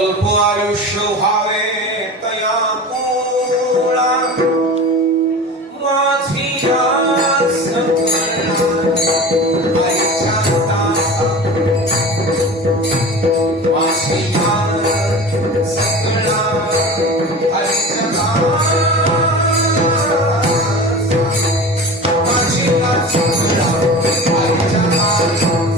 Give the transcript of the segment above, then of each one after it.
अल्प आयुष्य व्हावे तया कुळा माझी आस आईच्या दासा माझी आस सगळा आईच्या दासा माझी आस सगळा आईच्या दासा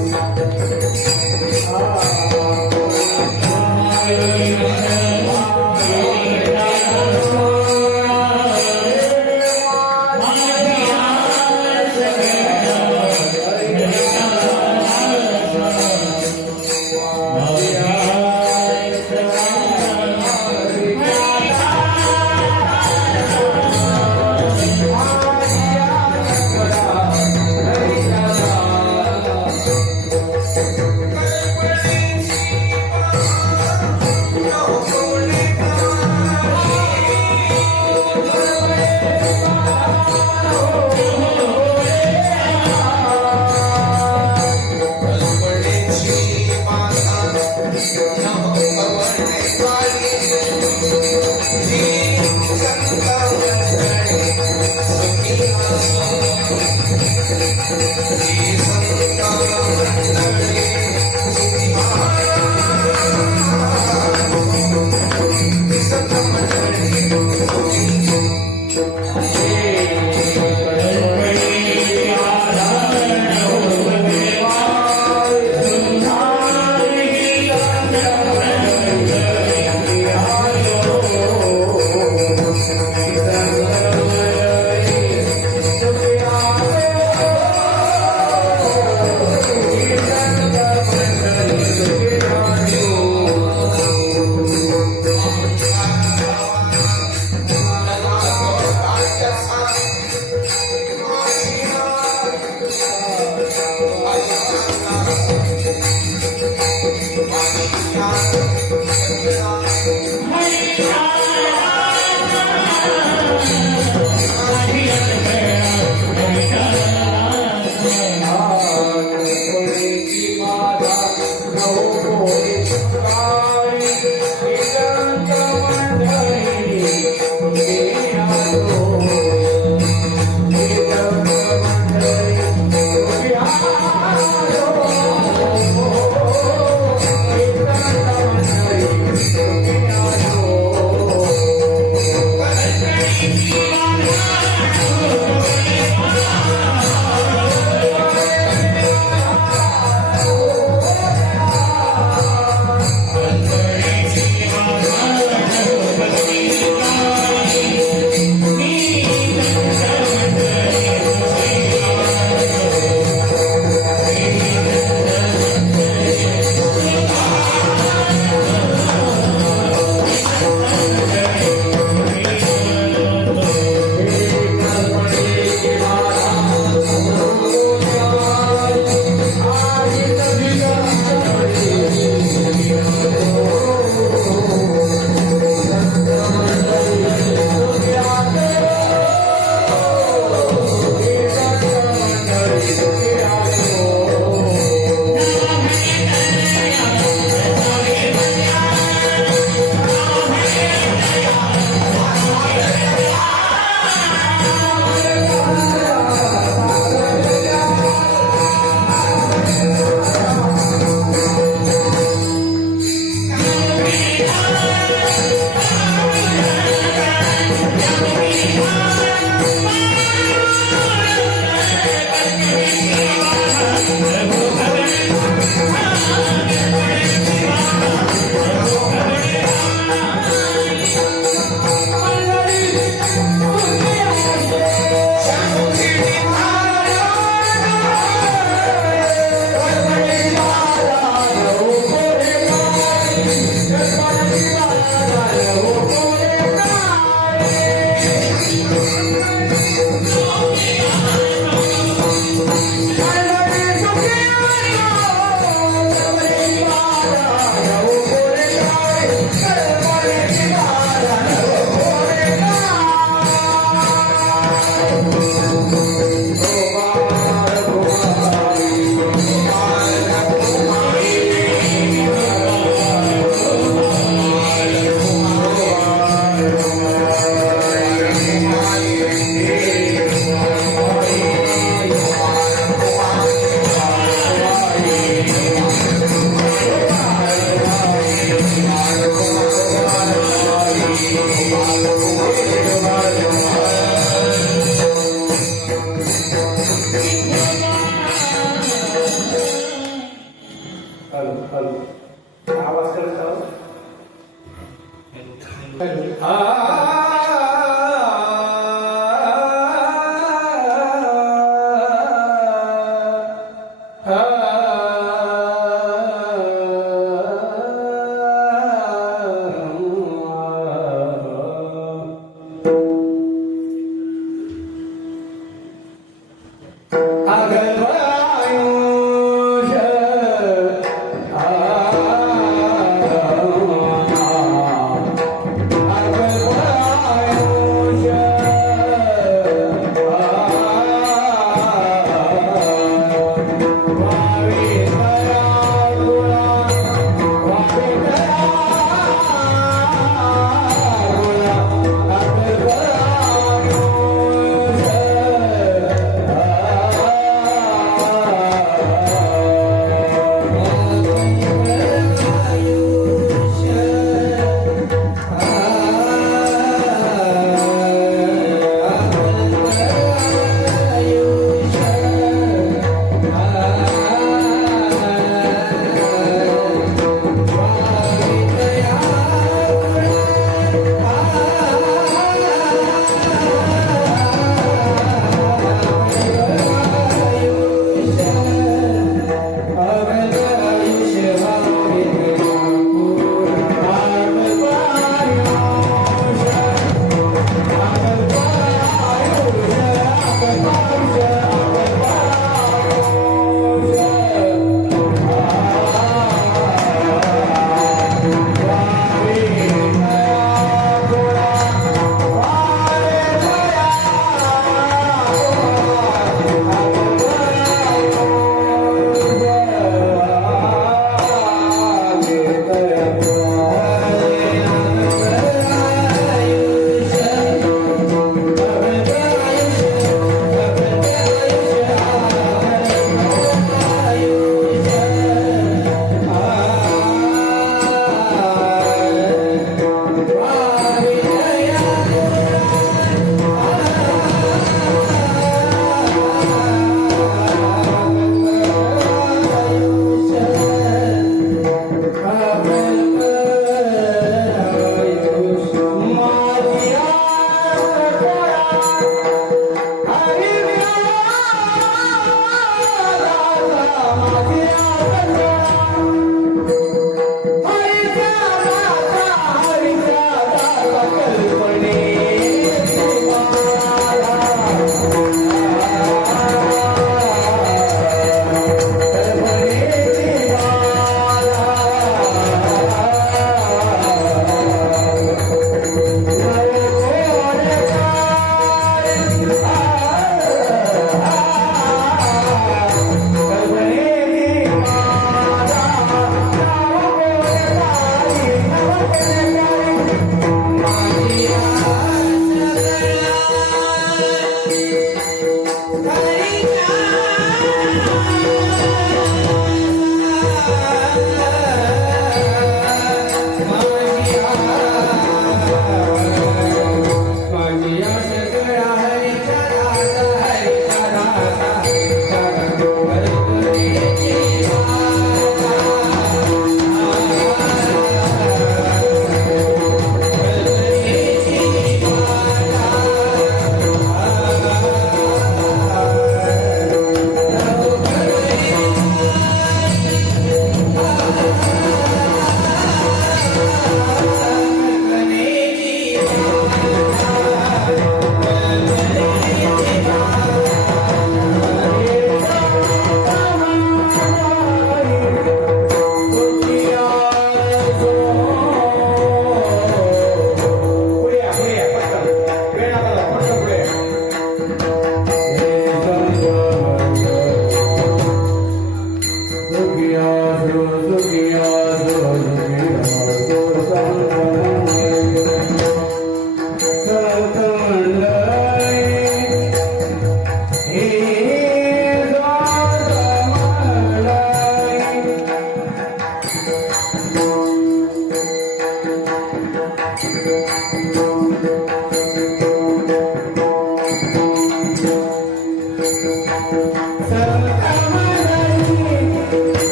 अगं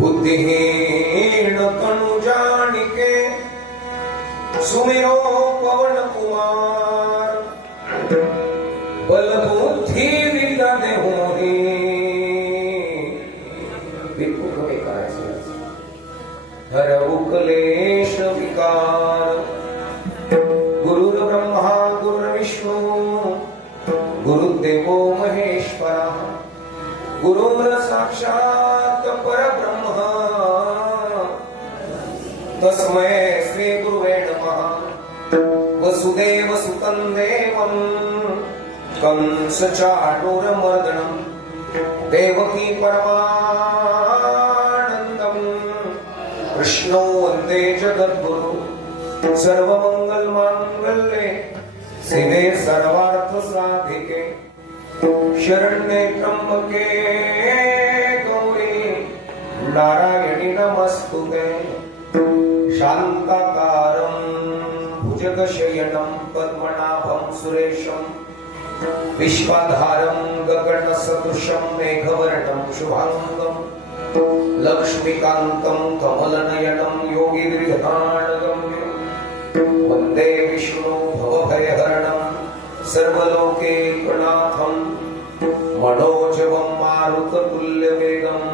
बुद्धिहीन तनु जानिके सुमिरो पवन कुमार बल बुद्धि विद्या देहु मोहि विपुल विकास हरहु क्लेश विकार गुरुर् ब्रह्मा गुरुर्विष्णु गुरुर्देवो महेश्वरः गुरुर् साक्षात् परब्रह्म तस्मै श्री गुरुवे नमः वसुदेव सुतं देवं कंस चाणूरमर्दनं देवकी परमानन्दं कृष्णो वन्दे जगद्गुरु सर्वमङ्गलमाङ्गल्ये शिवे सर्वार्थसाधिके शरण्ये त्र्यंबके गौरी नारायणी नमस्तुते शान्ताकारं भुजगशयनं पद्मनाभं सुरेशं विश्वाधारं गगनसदृशं मेघवर्णं शुभांगं लक्ष्मीकान्तं कमलनयनं योगिविरहाणगम्यं वन्दे विष्णु भवभयहरणं सर्वलोकैकनाथं मनोजवं मारुततुल्यवेगं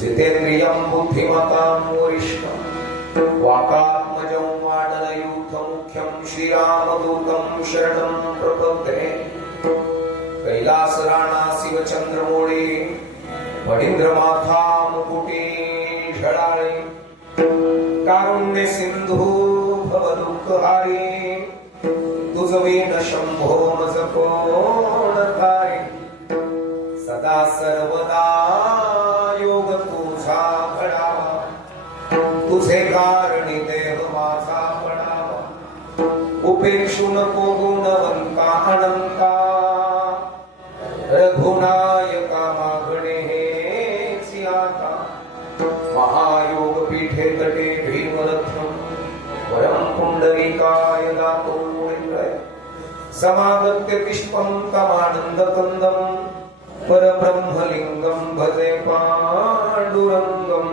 जितेन्द्रियं बुद्धिमतां वरिष्ठं वाकात्मजं वानरयूथमुख्यं श्रीरामदूतं शरणं प्रपद्ये कैलासराणा शिवचन्द्रमौळी मणीन्द्रमाथा मुकुटी झळाळी कारुण्य सिंधू भवदुःखहारी तुझवीन शंभो मज कोण तारी सदा सर्वदा योग तुझा घडावा तुझे कारणी देव माझा पडावा उपेक्षु नको गुणवंता अनंता रघुनायका मागणे हेची आता महायोग पीठे तटे भीमरथम वरं पुंडरीकाय दातो समागत्य पुष्पं तमानन्दकन्दं परब्रह्मलिङ्गं भजे पाण्डुरङ्गम्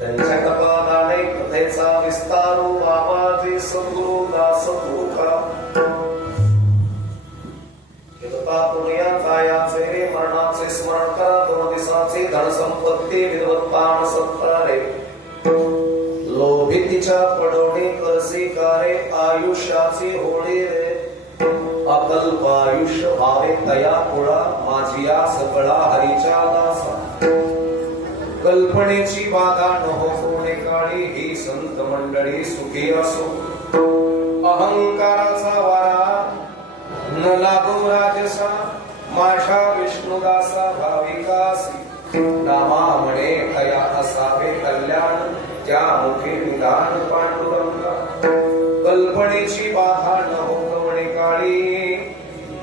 त्यांच्या कपादाने कथेचा विस्तारू बाबाजी सद्गुरु दास पुरखा हितता पुण्या कायाचे मरणाचे स्मरण करा 2 दिवसाची धनसंपत्ती विद्वत्तान सत्तारे लोभितीच्या पडोणी करसी कारे आयुष्याची होळी रे अकल्प आयुष्य भावे तया पुळा माझिया सकळा हरीच्या दासा कल्पनेची बाधा न हो सोने का काळी ही संत मंडळी सुखी असो. अहंकाराचा वारा न लागो राजसा, माझ्या विष्णुदासा भाविकासी. नामा म्हणे कया असावे कल्याण, त्या मुखे निदान पांडुरंगा. कल्पनेची बाधा न हो म्हणे काळी,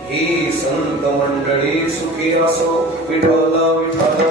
ही संत मंडळी सुखी असो. विठ्ठल विठ्ठल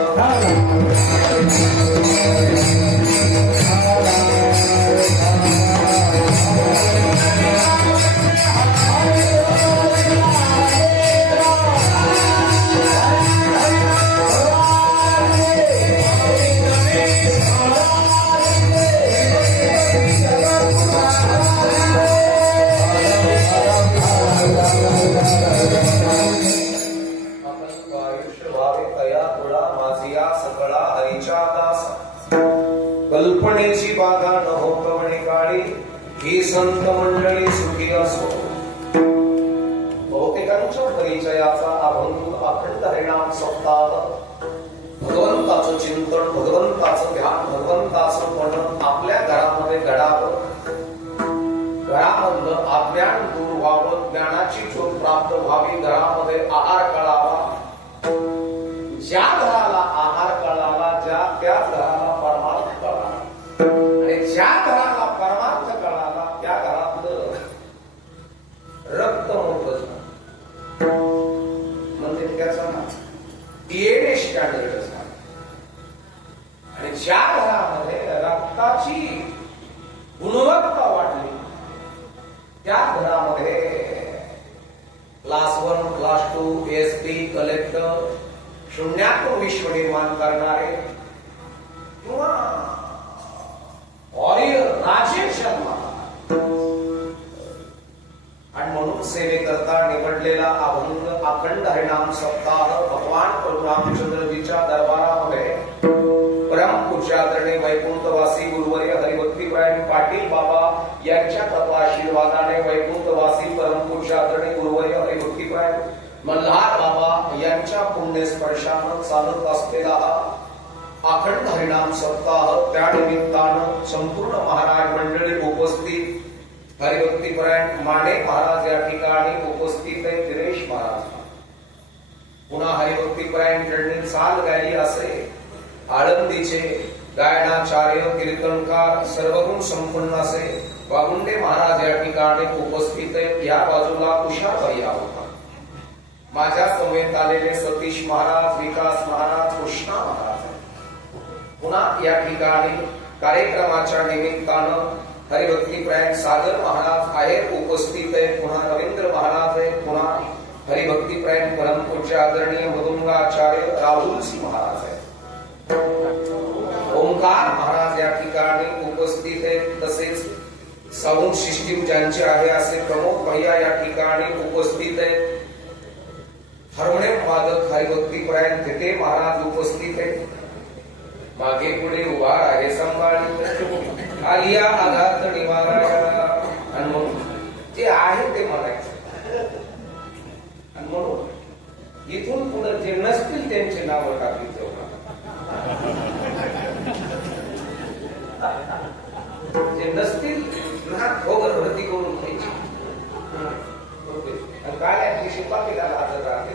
कल्पनेची बाधा न हो कवणे काळी, ही संत मंडळी सुखी असो. बहुतेकांच्या परिचयाचा अभंग अखंड हरिनाम सप्ताह. भगवंताचं चिंतन, भगवंताचं ध्यान, भगवंताचं मनन आपल्या घरामध्ये घडावं. घरामधलं अज्ञान दूर व्हावं, ज्ञानाची ज्योत प्राप्त व्हावी, घरामध्ये आहार कळावा. ज्या घराला आहार कळाला, त्या घराला परमार्थ कळाला, आणि ज्या घराला परमार्थ कळाला त्या घरातलं रक्त मोठं म्हणजे त्याचा डीएनए स्टँडर्ड असणार. आणि ज्या घरामध्ये रक्ताची गुणवत्ता वाढली त्या घरामध्ये क्लास 1, क्लास 2, एसपी, कलेक्टर, शून्यातून विश्व निर्माण करणारे किंवा राजे शर्मा. आणि म्हणून सेवेकरता निवडलेला अभंग अखंड हरिनाम सप्ताह भगवान परशुरामचंद्रजीच्या दरबारामध्ये परमपूज्य आदरणीय वैकुंठवासी गुरुवर्य हरिभक्तीपरायण पाटील बाबा यांच्या कृपा आशीर्वादाने वैकुंठवासी परमपूज्य आदरणीय गुरुवर्य हरिभक्तीपरायण मल्हार बाबा यांच्या पुण्य स्पर्शानं चालत असलेला अखंड हरिनाम सप्ताह. त्या निमित्तानं संपूर्ण महाराज मंडळी उपस्थित, हरिभक्तीपरायण माने महाराज या ठिकाणी उपस्थित आहे, दिनेश महाराज. पुन्हा हरिभक्तीपरायण जर्नी चाल गायली असे आळंदीचे गायनाचार्य, कीर्तनकार, सर्वगुण संपन्न असे वागुंडे महाराज या ठिकाणी उपस्थित आहे. या बाजूला उषा भैया होता. माझ्या समेत आलेले सतीश महाराज, विकास महाराज, कृष्णा महाराज. पुन्हा या ठिकाणी कार्यक्रमाच्या निमित्तानं हरिभक्तीपरायण सागर महाराज आहेत, उपस्थित आहे. पुन्हा रवींद्र महाराज आहे. पुन्हा हरिभक्तीपरायण परमपूज्य आदरणीय मधुंगाचार्य राहुल सिंह महाराज आहे. ओंकार महाराज या ठिकाणी उपस्थित आहेत. तसेच साऊंड सिस्टीम ज्यांचे आहे असे प्रमोद भैया या ठिकाणी उपस्थित आहेत. हार्मोनियम वादक हरिभक्तीपरायण थिटे महाराज उपस्थित आहेत. मागे पुढे उभा आहे सांभाळी आलिया आघात निवारायला. आणि म्हणून जे आहे ते म्हणायचं. आणि म्हणून इथून पुढे जे नसतील त्यांचे नाव टाकली जे नसतील भोगर भरती करून घ्यायची. काय शिपातीला हजर राहते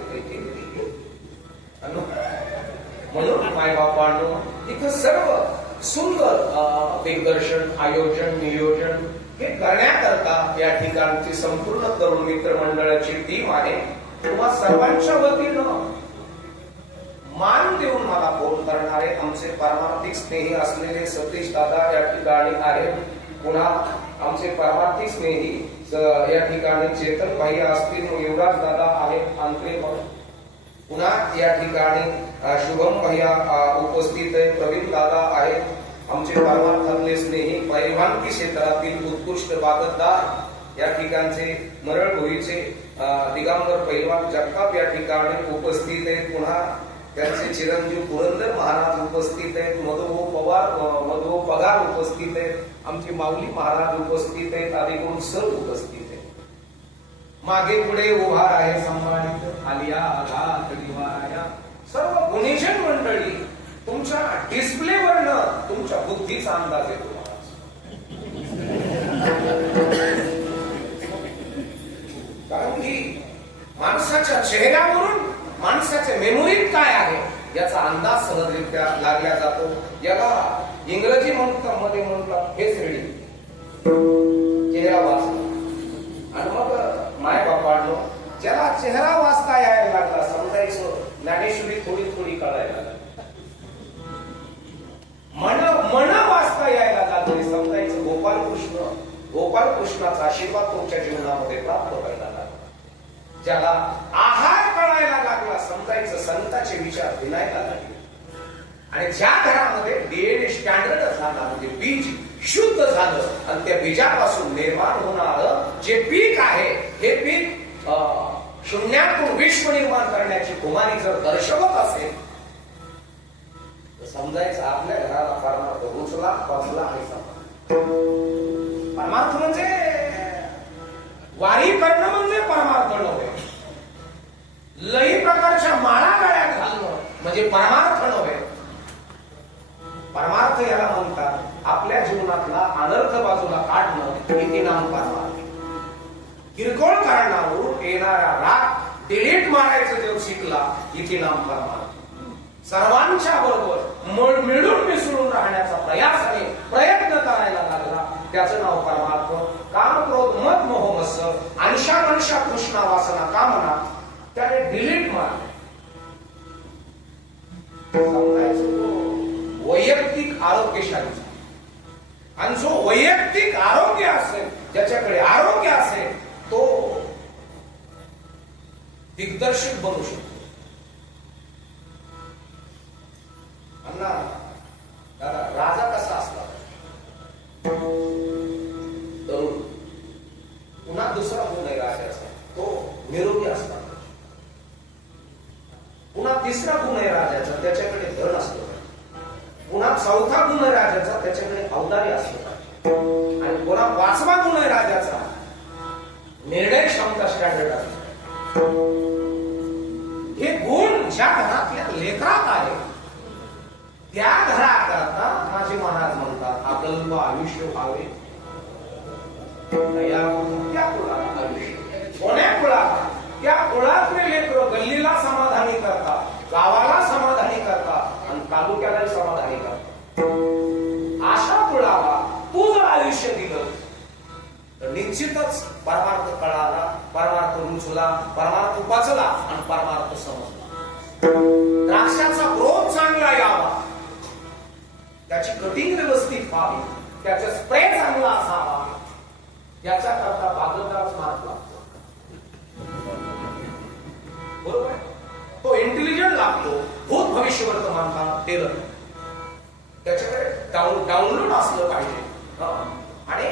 म्हणून मायबापांनो इथं सर्व सुंदर दिग्दर्शन, आयोजन, नियोजन हे करण्याकरता या ठिकाणची संपूर्ण तरुण मित्र मंडळाची टीम आहे. तुम्हा सर्वांच्या वतीनं मान देऊन मला फोन करणारे आमचे परमार्थिक स्नेही असलेले सतीश दादा या ठिकाणी आहेत. पुन्हा आमचे परमार्थिक स्नेही या ठिकाणी चेतन भाई असतील, युवराज दादा आहेत आंतरे. पुन्हा या ठिकाणी शुभम भैया उपस्थित आहेत, प्रवीण दादा आहेत. आमचे परमार्थातले स्नेही पैलवानकी क्षेत्रातील उत्कृष्ट वादकदार या ठिकाणचे मरळ भोईचे दिगंबर पैलवान जगताप या ठिकाणी उपस्थित आहेत. पुन्हा त्यांचे चिरंजीव पुरंदर महाराज उपस्थित आहेत. मधुभाऊ पगार उपस्थित आहेत. आमचे माऊली महाराज उपस्थित आहेत. आदिगुण सर उपस्थित आहेत. मागे पुढे उभा आहे संभाळित आलिया आघात निवाराया. सर्व गुणीजन मंडळी तुमच्या डिस्प्लेवरनं तुमच्या बुद्धीचा अंदाज येतो. कारण की माणसाच्या चेहऱ्यावरून माणसाच्या मेमोरीत काय आहे याचा अंदाज सहजरित्या लागला जातो. याला इंग्रजी मध्ये म्हणतात फेस रिडिंग, चेहरा वाचणं. आणि मग माय बापांनो, ज्याला चेहरा वाचता यायला लागला समजायचं ज्ञानेश्वरी थोडी थोडी कळायला लागली. मन वाचता यायला लागले समजायचं गोपाल कृष्णाचा आशीर्वाद तुमच्या जीवनामध्ये प्राप्त व्हायला लागला. ज्याला आहार कळायला लागला समजायचं संतांचे विचार विनायला लागले. आणि ज्या घरामध्ये डीएनए स्टँडर्ड झाला म्हणजे बीज शुद्ध झालं आणि त्या बीजापासून निर्माण होणार जे पीक आहे हे पीक शून्यातून विश्व निर्माण करण्याची कुमारी जर दर्शवत असेल तर समजायचं आपल्या घराला परमार्थ रुचला पचला आणि परमार्थ म्हणजे वारी करणं म्हणजे परमार्थ नव्हे. लई प्रकारच्या माळा गळ्यात घालणं म्हणजे परमार्थ नव्हे. परमार्थ याला म्हणतात आपल्या जीवनातला अनर्थ बाजूला काढणं इथे नाम परमार्थ. किरकोळ कारणावरून येणारा राग डिलीट मारायचं जर शिकला इथे नाम परमार्थ. सर्वांच्या बरोबर मिळून मिसळून राहण्याचा प्रयत्न करायला लागला त्याचं नाव परमार्थ. काम क्रोध मत मोह मत्सर अंशा मनशा कृष्णा वासना कामना त्याने डिलीट मारले. समजायचं तो वैयक्तिक आरोग्यशाली आणि जो वैयक्तिक आरोग्य असेल ज्याच्याकडे आरोग्य असेल तो दिग्दर्शक बनू शकतो. अण्णा दादा राजा कसा असला तरुण. पुन्हा दुसरा गुण आहे राजाचा तो निरोगी असला. पुन्हा तिसरा गुण आहे राजाचा त्याच्याकडे धन असतो. पुन्हा चौथा गुण आहे राजाचा त्याच्याकडे औदार्य असतो. आणि पुन्हा पाचवा गुण आहे राजाचा निर्णय क्षमता स्टँडर्ड असतो. हे गुण ज्या घरातल्या लेकरात आहे त्या घराकरता माझे महाराज म्हणतात अकल्प आयुष्य व्हावे. त्या कुळाला आयुष्य कोण्या कुळाला त्या कुळातले लेकरं गल्लीला समाधानी करतात, गावाला समाधानी करतात आणि तालुक्यालाही समाधानी करतात. अशा कुळाला तू जर आयुष्य दिलं तर निश्चितच परमार्थ कळाला, परमार्थ रुचला, परमार्थ पचला आणि परमार्थ समजला. द्राक्षाचा ग्रोथ चांगला यावा, त्याची कटिंग व्यवस्थित व्हावी, त्याचा स्प्रे चांगला असावा याच्या करता बागलदार स्मार्ट लागतो. बरोबर. तो इंटेलिजंट लागतो. भूत भविष्य वर्तमान टेलर त्याच्याकडे डाउनलोड असलं पाहिजे. आणि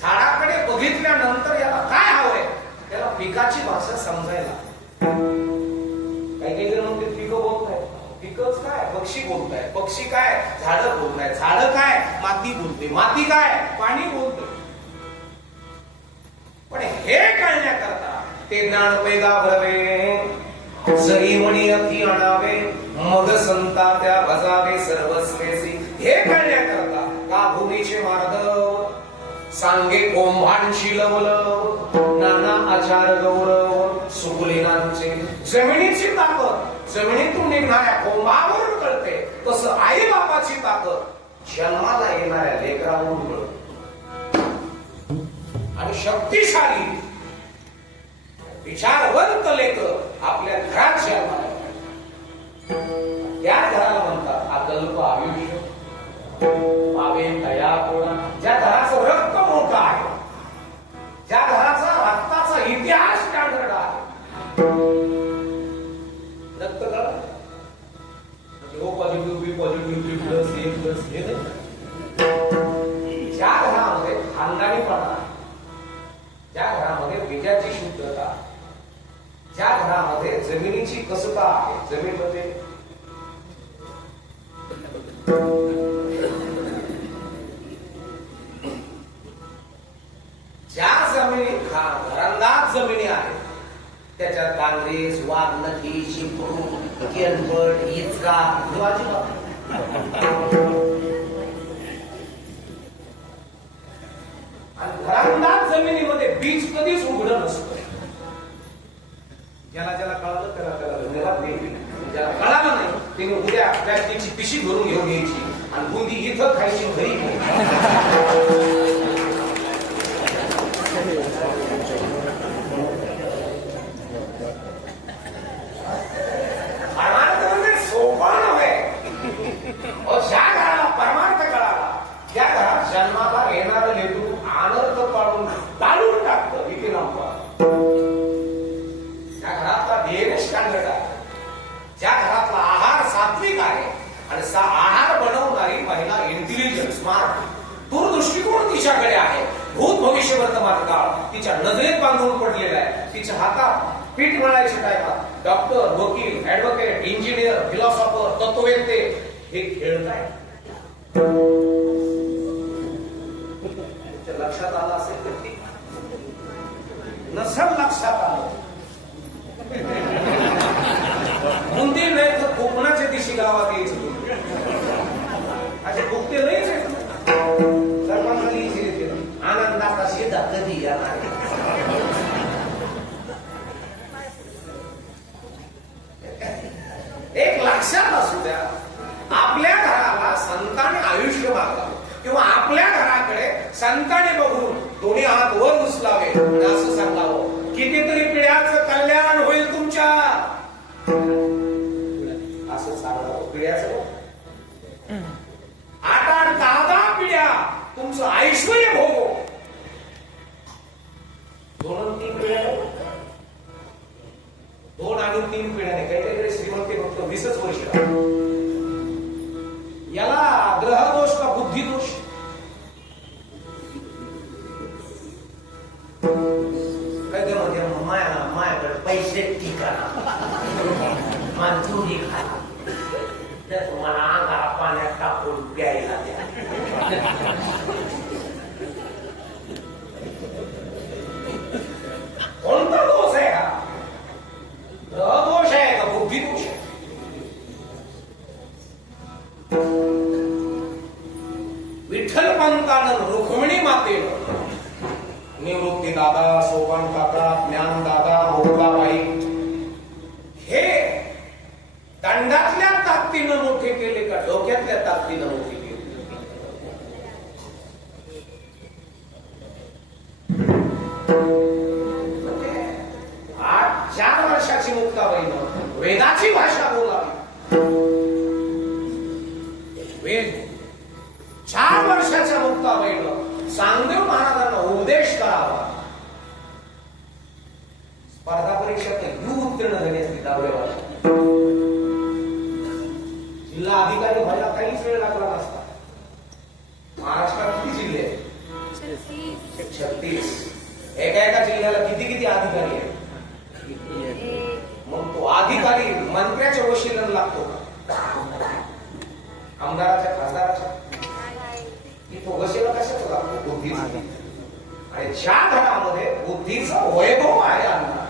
झाडाकडे बघितल्यानंतर याला काय हवंय त्याला पिकाची भाषा समजायला. काही काही जण म्हणते पिकं बोलत नाही. पिकच काय पक्षी बोलताय. पक्षी काय झाडं बोलत नाही. झाडं काय माती बोलते. माती काय पाणी बोलते. पण हे कळण्याकरता ते ज्ञान पैदा भरावे जरी म्हणी अति आणावे मग संता त्या भजावे सर्वस्वेसी. हे कळण्याकरता का भूमीचे मार्ग सांगे कोंभांशी लवलव नाना आचार गौरव सुकुलीनांचे. जमिनीची ताकद जमिनीतून निघणाऱ्या कोंभावरून कळते तसं आई बापाची ताकद जन्माला येणाऱ्या लेकरावरून कळते. आणि शक्तिशाली विचारवंत लेकर आपल्या घरात जन्माला त्या घराला म्हणतात अकल्प आयुष्य पावे तया कोणा. ज्या घराचं रक्त मोठं आहे, ज्या घराचा रक्ताचा इतिहास स्टँडर्ड आहे. रक्त कळा ओ पॉझिटिव्ह बी पॉझिटिव्ह प्लस ए प्लस हे नाही. ज्या घरामध्ये खानदानीपणा, ज्या घरामध्ये बीजाची शुद्धता, ज्या घरामध्ये जमिनीची कसता आहे, जमीनमध्ये ज्या जमिनी घरांदाज जमिनी आहेत त्याच्यात काँग्रेस वाघनखी शिंपरू केरबट इचका अंदाज जमिनीमध्ये बीज कधीच उघडं नसतं. ज्याला ज्याला कळालं त्याला कळालं, ज्याला कळालं नाही तिने उद्या प्लॅस्टिकची पिशी भरून घेऊन यायची आणि बुंदी इथं खायची, घरी परमार्थ म्हणजे सोपा नव्हे. ज्या घराला परमार्थ कळाला त्या घरात जन्माला येणारं लेकरू अनर्थ पाडून टाळून टाकतं. किती नंबर त्या घरातला ध्येय स्टँडर्ड आहे, ज्या घरातला आहार सात्विक आहे आणि आहार बनवणारी महिला इंटेलिजंट स्मार्ट दूरदृष्टिकोन तिच्याकडे आहे. भूत भविष्य वर्तमान काळ तिच्या नजरेत बांधून पडलेला आहे. तिच्या हातात पीठ मळायचे टायमात डॉक्टर, वकील, ऍडव्होकेट, इंजिनियर, फिलॉसॉफर, तत्ववेत्ते हे खेळताय. लक्षात आलं असेल तर ठीक, नसल लक्षात आलं मंदिर नाही तर कोकणाच्या दिवशी गावात यायचं. असे भुकते नाहीच सर्वांना आनंदाचा शेता कधी येणार. एक लक्षात असू द्या, आपल्या घराला संतांनी आयुष्य मागावं किंवा आपल्या घराकडे संतांनी बघून दोन्ही हात वर उचलावे असं सांगावं. कितीतरी पिढ्याचं कल्याण होईल तुमच्या, असं सांगावं. पिढ्याचं 8-8, 10-10 पिढ्या तुमचं ऐश्वर्य भोगो. 2-3 पिढ्या, 2 आणि 3 पिढ्याने काहीतरी श्रीमंती फक्त 20च वर्ष. याला ग्रहदोष का बुद्धिदोष? काय म्हणजे मायाकडे पैसे ठिकाणा माणसुरी खा, तुम्हाला अंगाला पाण्यात टाकून प्यायला द्या. कोणता दोष आहे हा? ग्रहदोष आहे का बुद्धिदोष आहे? विठ्ठलपंतानं रुक्मिणी मातेनं निवृत्ती दादा, सोपान काका, ज्ञान दादा, भोगाबाई हे दंडातल्या ताकदीनं मोठे केले का डोक्यातल्या ताकदीनं मोठे केले? आज 4 वर्षाची मुक्ताबाईनं वेदाची भाषा बोलावी. वेद 4 वर्षाच्या मुक्ताबाईनं चांगदेव महाराजांना उपदेश करावा. स्पर्धा परीक्षेत उत्तीर्ण झाली असती दाबेवाला. जिल्हा अधिकारी व्हायला काहीच वेळ लागला नसता. महाराष्ट्रात किती जिल्हे आहेत? 36. एका जिल्ह्याला किती अधिकारी आहेत? मग तो अधिकारी मंत्र्याच्या वशिला लागतो का? आमदाराच्या, खासदाराच्या? तो वशिला कशाचा लागतो? बुद्धीचा. आणि ज्या घरामध्ये बुद्धीचा वैभव आहे अण्णा,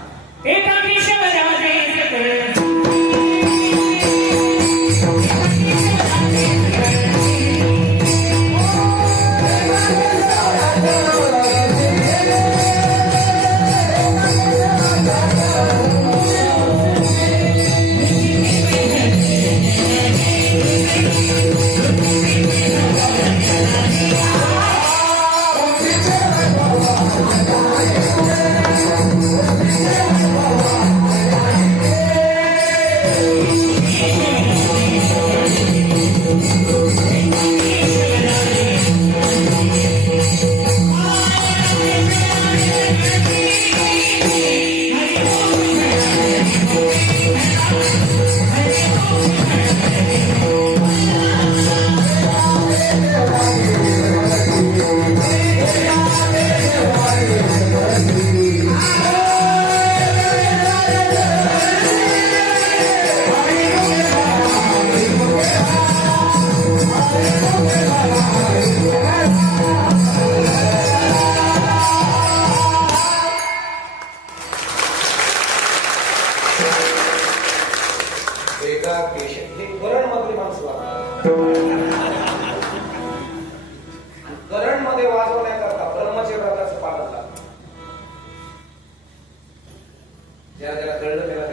ज्याला ज्याला कळलं त्याला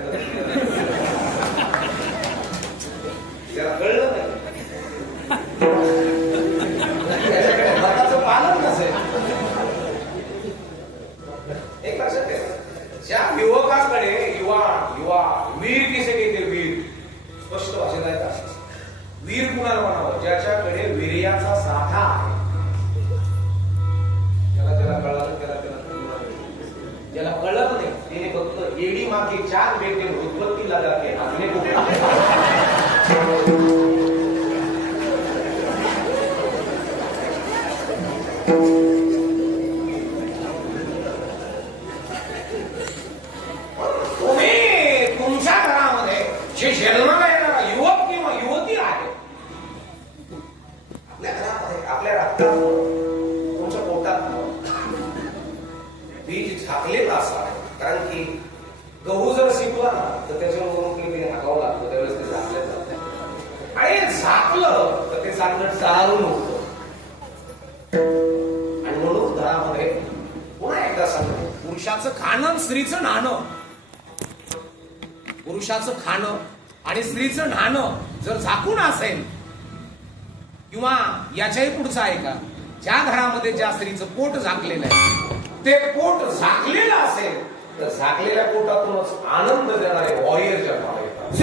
ज्याला कळलं नाही त्याच्याकडे मताचं पालन नसेल. एक लक्षात ठेवा, ज्या युवकाकडे युवा युवा वीर किसे कहते वीर, स्पष्ट भाषेत आहे का? वीर कुणाला म्हणावं? ज्याच्याकडे वीर्याचा साठा आहे. ज्याला ज्याला कळलं त्याला त्याला, ज्याला कळत नाही तिने फक्त एडी मागे 4 बेटे उत्पत्ती लगा के आपले तुम्ही तुमच्या घरामध्ये जे जन्माला येणारा युवक किंवा युवती आहे, आपल्या घरामध्ये आपल्या रक्तात तुमच्या पोटात बीज झाकलेलं असावं. कारण की गहू जर शिकला ना तर त्याच्यावरून काही हाकावं लागतं, त्यावेळेस ते झाकलं जातं. आणि झाकलं तर ते चांगलं टाळून होतं. आणि म्हणून घरामध्ये पुन्हा एकदा सांगतो, पुरुषाचं खाणं स्त्रीचं न्हाणं, पुरुषाचं खाणं आणि स्त्रीचं न्हाणं जर झाकून असेल, किंवा याच्याही पुढचं आहे का, ज्या घरामध्ये ज्या स्त्रीचं पोट झाकलेलं आहे ते पोट झाकलेलं असेल तर झाकलेल्या पोटातूनच आनंद देणारे वॉरियर जन्माला येतात.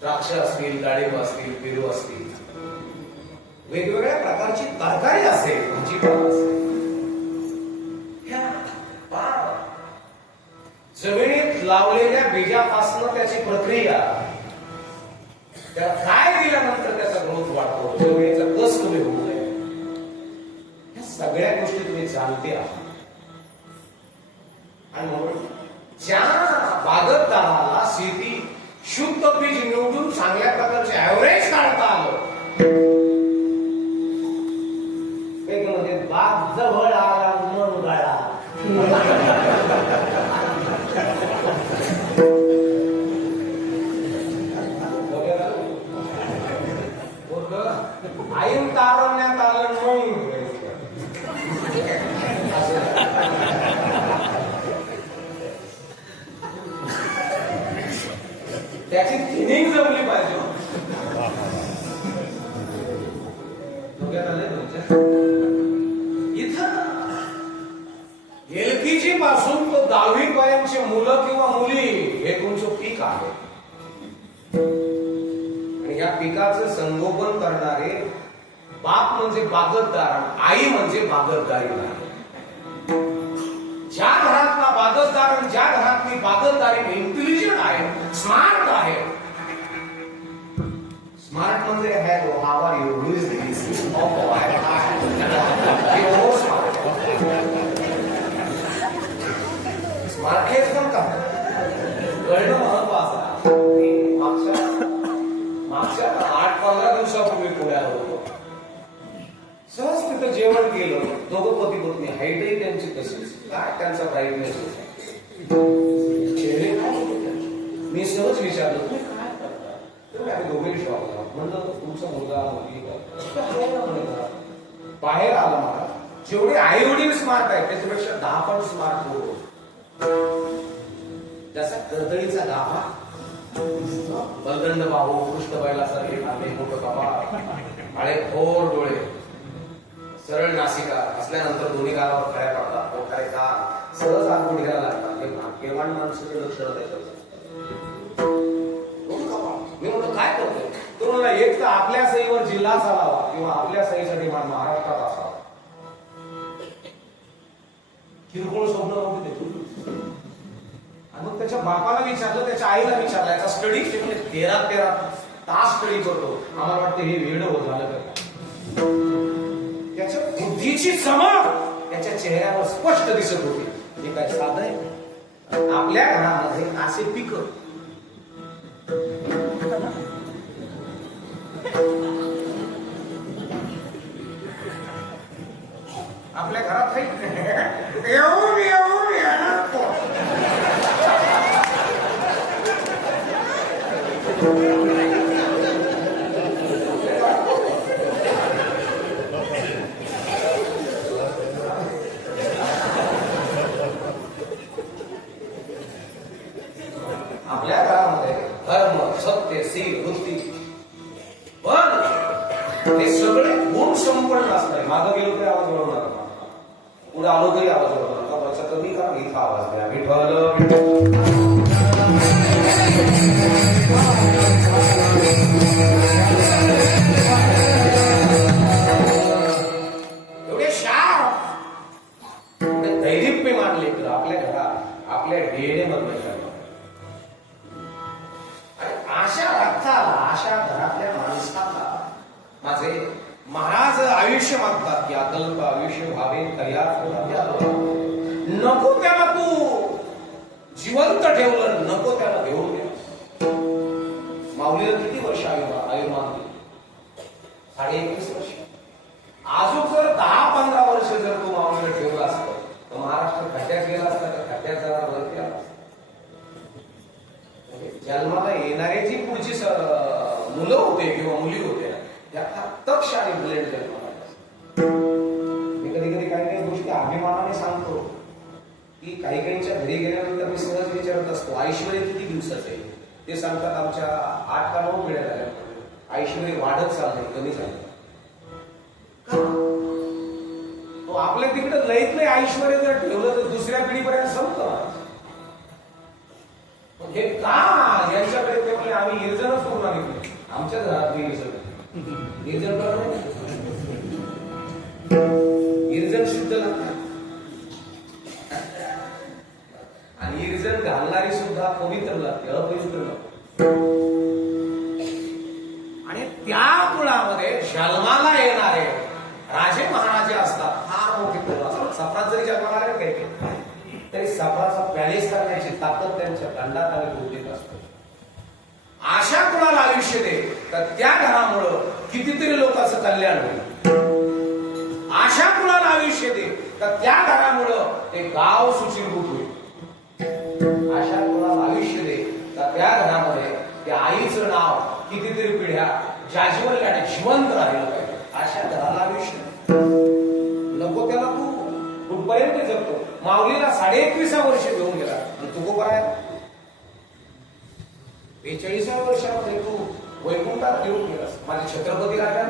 द्राक्ष असतील, डाळिंब असतील, पेरू असतील, वेगवेगळ्या प्रकारची तरकारी असेल, भाजीपाला असेल, जमिनीत लावलेल्या बीजापासून त्याची प्रक्रिया, त्याला काय दिल्यानंतर त्याचा ग्रोथ वाढतो, जमिनीचा कस कमी होऊ नये, या सगळ्या गोष्टी तुम्ही जाणते आहात. आणि म्हणून ज्या बागतदाराला शेती शुद्ध बीज निवडून चांगल्या प्रकारचे ऍव्हरेज काढता आलं, एक म्हणजे बाग जवळ आला मन गळा. पासून तो 10वी पर्यंतचे मुलं किंवा मुली हे तुमचं पीक आहे. आणि या पिकाचं संगोपन करणारे बाप म्हणजे बागतदार, आई म्हणजे बागतदारी नाही. ज्या घरातला बागतदार आणि ज्या घरातली बागतदारी इंटेलिजंट आहे, स्मार्ट आहे. स्मार्ट म्हणजे hello, how are you, who is this, smart हेच पण का कळणं महत्वाचं आहे. मागच्या 8-15 दिवसापूर्वी पुण्याला होतो. सहज तिथं जेवण केलं. दोघं पती पत्नी, हाईटही त्यांची तशीच, काय त्यांचा ब्राईटनेस चेहरे काय होते त्यांचे. मी सहज विचारलं, तुम्ही काय करता? तर आम्ही दोघेही शॉकला. म्हणलं तुमचा मुलगा मुलगी बाहेर आला. मला जेवढे आई वडील स्मार्ट आहे त्याच्यापेक्षा 10 पट स्मार्ट होतो. त्याचा कर्दळीचा गाभा, बलदंड बाहू, पृष्ठबैलासारखे खांदे, मोठं कपाळ, काळे खोर डोळे, सरळ नासिका असल्यानंतर दोन्ही गालावर खऱ्या पडतात, मोठाले कान, सहज आत गुडघ्याला लागतात. हे भाग्यवान माणसाचे लक्षण त्याच्यात. मी म्हणतो काय करतोय? तो मला एक तर आपल्या सहीवर जिल्हा चालावा किंवा आपल्या सहीसाठी महाराष्ट्रात असावा. किरकोळ स्वप्न नव्हते ते. आणि मग त्याच्या बापाला विचारलं, त्याच्या आईला विचारलं, याचा स्टडी 13 तास स्टडी करतो. आम्हाला वाटतं हे वेळ होत झालं का. त्याच्या बुद्धीची चमक त्याच्या चेहऱ्यावर स्पष्ट दिसत होती. हे काय साधं आहे? आपल्या घरामध्ये असे पीक आपल्या घरात काही येऊन आपल्या घरामध्ये धर्म, सत्य, शील, वृत्ती, पण हे सगळे गुण संपन्न असतात. मागं गेलो तरी आवाज वळवणार, पुढे आलो तरी आवाज वळवणार. वरचा कमी का इथं आवाज द्या. एवढे शार्प, एवढे दैदिप्य मानले तर आपल्या घरात आपल्या डीएनए मधलं अशा रक्ताला, अशा घरातल्या माणसाला माझे महाराज आयुष्य मागतात की अकल्प आयुष्य व्हावे तयार. नको त्याला तू जिवंत ठेवलं, नको त्याला देऊन द्या. माऊलीला किती वर्ष आयुर्मान दिली? 21.5 वर्ष. अजून जर 10-15 वर्ष जर तू माऊलीला ठेवला असतं तर महाराष्ट्र खड्ड्यात गेला असता तर खड्ड्यात जरा वरती आला असता. जन्माला येणारे जी पुढची मुलं होते किंवा मुली होत्या त्या तक्ष आणि ब्लेड जन्माला. मी कधी कधी काही काही गोष्टी अभिमानाने सांगतो की काही काहींच्या घरी गेल्यानंतर मी सहज विचारत असतो, ऐश्वर्य किती दिवसाचं आहे? ते सांगतात आमच्या 8 का 9 पिढ्या झाल्या. ऐश्वर्य वाढत चाललंय, कमी झालं. तो आपल्या तिकडे लईत नाही ऐश्वर्य जर ठेवलं तर दुसऱ्या पिढीपर्यंत संपतं. हे का यांच्याकडे ते आम्ही निर्जनच करून आम्ही आमच्या घरात निर्जन निर्जन शुद्ध लागतात. आणि निर्जन घालणारी सुद्धा पवित्र लागते, अपवित्र लागते. आणि त्या कुळामध्ये जन्माला येणारे राजे महाराजे असतात, फार मोठे कुळ असतात. सफरात जरी जन्माला आले काही तरी सफराचा पॅलेस करण्याची ताकद त्यांच्या दंडात आणि बुद्धीत असते. अशा कुणाला आयुष्य दे तर त्या घरामुळं कितीतरी लोकांचं कल्याण होईल. अशा कुणाला आयुष्य दे तर त्या घरामुळं ते गाव सुचिरभूत होईल. अशा कुणाला आयुष्य दे तर त्या घरामध्ये त्या आईचं नाव कितीतरी पिढ्या जाजवल्याने जिवंत राहिलं पाहिजे. अशा घराला आयुष्य नको त्याला तू कुठपर्यंत जगतो. माऊलीला 21.5 वर्ष घेऊन गेला आणि तू गोबर आहे 42व्या वर्षामध्ये तू वैकुंठात घेऊन गेलास. माझे छत्रपती राजा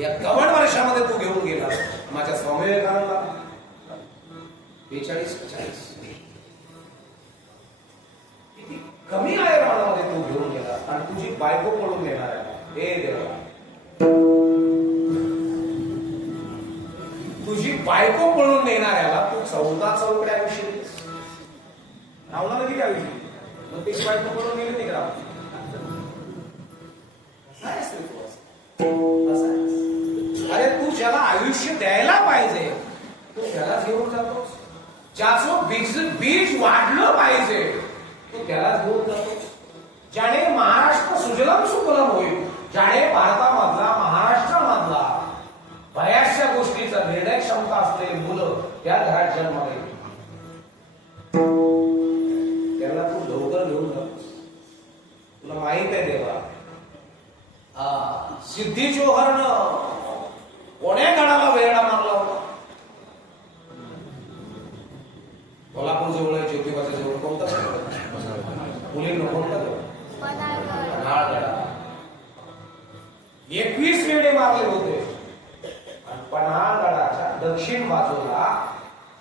या 51 वर्षामध्ये तू घेऊन गेलास. माझ्या स्वामी विवेकानंदाला 42 40 किती कमी आहे रानामध्ये तू घेऊन गेला आणि तुझी बायको पळून येणार आहे. हे देवा, तुझी बायको पळून नेणाऱ्याला तू 14 चौकड्या आयुष्य दिलीस. रावणाला किती आयुष्य, मग त्याची बायको पळून गेली नाही का? अरे तू ज्याला आयुष्य द्यायला पाहिजे तू त्यालाच घेऊन जातोस. ज्याचं बीज वाढलं पाहिजे तू त्यालाच घेऊन जातोस. ज्याने महाराष्ट्र सुजलाम सुफलाम होईल, ज्याने भारतामधला महाराष्ट्रामधला बऱ्याचशा गोष्टीचा निर्णय क्षमता असलेली मुलं त्या घरात जन्माला येईल, त्याला तू लवकर घेऊन जातोस. तुला माहित आहे देवा, सिद्धी जोहरनं कोण्या गडाला वेळा मारला होता? कोल्हापूर जवळ आहे, ज्योतिबाच्या जवळ कोणता मुलींना कोणता पन्हाळगडा 21 वेढे मारले होते. आणि पन्हाळगडाच्या दक्षिण बाजूला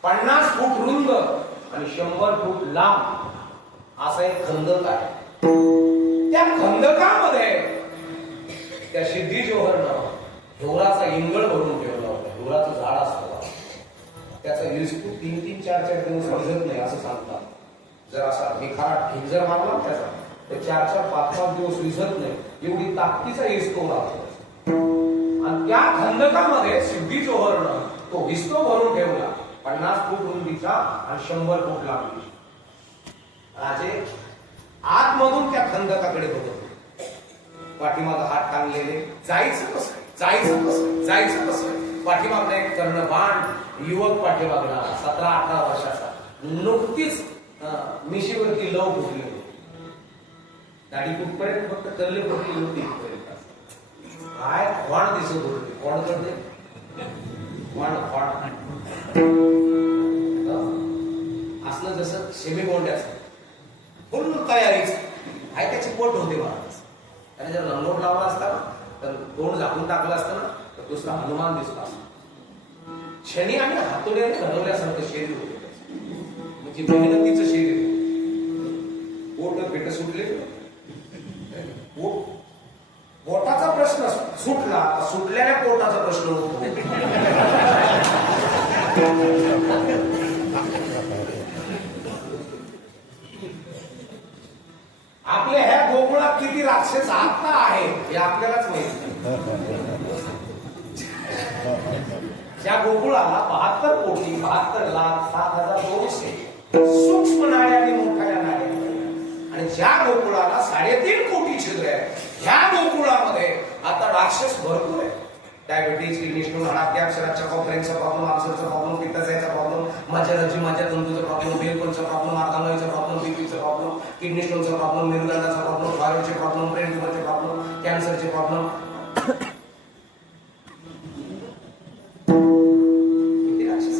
50 फूट रुंद आणि 100 फूट लांब असा एक खंदक आहे. त्या खंदकामध्ये त्या सिद्धी जोहरनं हिवराचा इंगळ भरून ठेवला होता. हिवराचं झाड असतं, त्याचा विस्तू 3-3, 4-4 दिवस विझत नाही असं सांगतात. जर असा निखारा ढीग जर मारला त्याचा तर 4-4, 5-5 दिवस विझत नाही, एवढी ताकदीचा विस्तो राहतो. आणि त्या खंदकामध्ये सिद्धी जोहरनं तो विस्तो भरून ठेवला, 50 फूट रुंदीचा आणि 100 फूट लांबी. राजे आतमधून त्या खंदकाकडे बघत, पाठीमागं हात टांगलेले, जायचं कसं, जायचं कसं, जायचं कसं. पाठीमागला एक कर्णबाण युवक पाठीमागला 17-18 वर्षाचा, नुकतीच मिशीवरती लव फुटली होती. दाढी कुठपर्यंत फक्त कल्ले फुटली होती. काय वाण दिसत होते, कोण करते वाण असलं जसं शेमी गोंड्याचं फुल तयारीच आहे. त्याची पोट होते महाराज. त्याने जर लंगोट लावला असता ना तर तोंड झाकून टाकलं असतं ना तर दुसरा हनुमान दिसला असता. शनी आणि हातोड्याने घडवल्यासारखं शरीर होते, म्हणजे मेहनतीचं शरीर. पोट पेट सुटले, पोटाचा प्रश्न सुटला, सुटलेल्या पोटाचा प्रश्न होतो. आपल्या ह्या गोकुळात किती राक्षस आता आहे हे आपल्यालाच माहिती. त्या गोकुळाला 72 कोटी 72,07,200 सूक्ष्म नाड्या आणि मोठ्या नाड्या, आणि ज्या गोकुळाला 3.5 कोटी छिद्र आहे ह्या गोकुळामध्ये आता राक्षस भरपूर आहे. डायबिटीज, किडनी स्टोन, हाडाच्या अक्षराच्या कॉन्फरन्सचा प्रॉब्लेम, आल्सरचा प्रॉब्लेम, पित्ताचा प्रॉब्लेम, मज्जारज्जू मज्जातंतूचा प्रॉब्लेम, बेलकोनचा प्रॉब्लेम, अर्धांगीचा प्रॉब्लेम, बीपीचा प्रॉब्लेम, किडनी स्टोनचा प्रॉब्लेम, मेरुदंडाचा प्रॉब्लेम, थायरॉइडचे प्रॉब्लेम, ब्रेन ट्यूमरचे प्रॉब्लेम, कॅन्सरचे प्रॉब्लेम. किती राक्षस,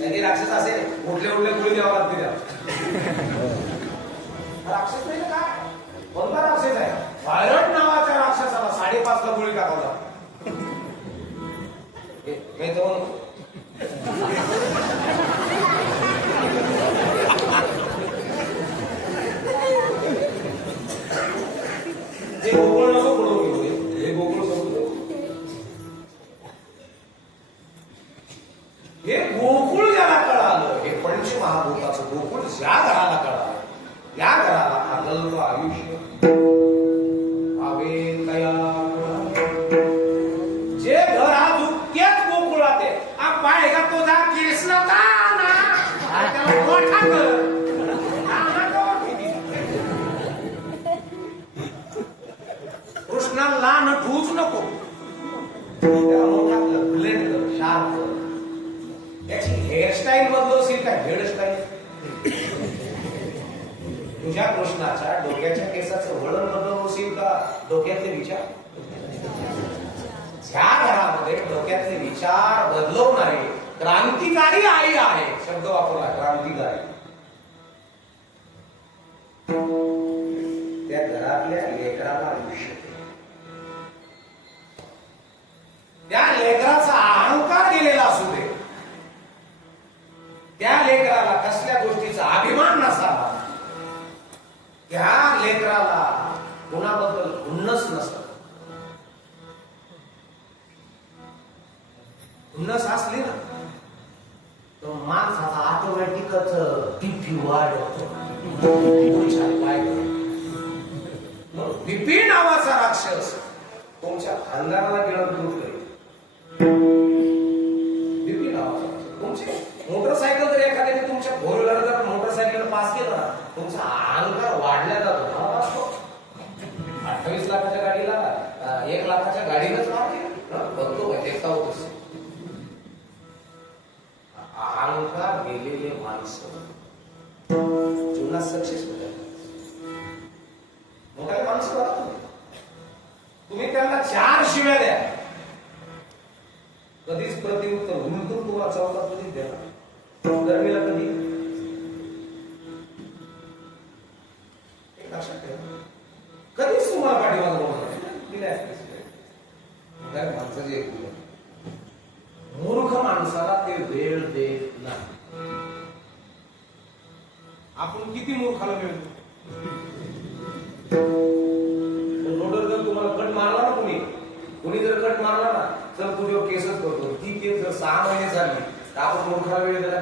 काही राक्षस असेल उठले गुळी द्यावा लागते त्या. राक्षस नाही काय, कोणता राक्षस आहे? थायरॉइड नावाच्या राक्षसाला 5.5 गुळी टाकावला. मी तो हे गोकुळ नको पडू घेऊ, हे गोकुळ सोडू. हे गोकुळ ज्याला कळालं, हे पंचमहाभूताचं गोकुळ ज्या घराला कळालं, या घराला अगल्प आयुष्य हवे तया. जे घर आज त्याच गोकुळात आहे. पाय का तो जा कृष्ण मोठा घर कृष्णाला नठूच नको, मोठा ब्लेंड कर, शार्प कर. त्याची हेअरस्टाईल बदलवशील का हेअरस्टाईल? तुझ्या कृष्णाच्या डोक्याच्या केसाचं वळण बदलवशील का डोक्यातले विचार? ज्या घरामध्ये डोक्यातले विचार बदलवणारे क्रांतिकारी आई आहे, शब्द वापरला क्रांतिकारी, त्या घरातल्या लेकराला आयुष्य, त्या लेकराचा अहंकार गेलेला असू दे, त्या लेकराला कसल्या गोष्टीचा अभिमान नसावा, त्या लेकराला कोणाबद्दल हुन्नस नसत. हुन्नस असली ना तर माणसाचा ऑटोमॅटिकच बीपी वाढतो. बीपी नावाचा राक्षस तुमच्या खानदाराला गिळत तुटले. बीपी नावाचा तुमची मोटरसायकल जर एखाद्याने तुमच्या फोर व्हीलर जर मोटरसायकल पास केलं ना तुमचा अहंकार वाढल्या जातो. 28 लाखाच्या गाडीला 1 लाखाच्या गाडीलाच मारते बघतो देखता होत. अहंकार गेलेले माणसं जीवनात सक्सेस होतात. मोठ्या माणसं बघा तुम्ही त्यांना 4 शिव्या द्या कधीच प्रतिउत्तर उलटून तुम्हाला चौकात कधीच द्या. गर्मीला कधी एक लक्षात ठेवा कधीच तुम्हाला पाठीमागं दिले असते. माणसाची एक मूर्ख माणसाला ते वेळ देत नाही. आपण किती मूर्खाला वेळ रोडवर जर तुम्हाला कट मारला ना कुणी जर कट मारला ना तर तुझ्यावर केसच करतो. ती केस जर 6 महिने झाली तर आपण मूर्खाला वेळ दिला.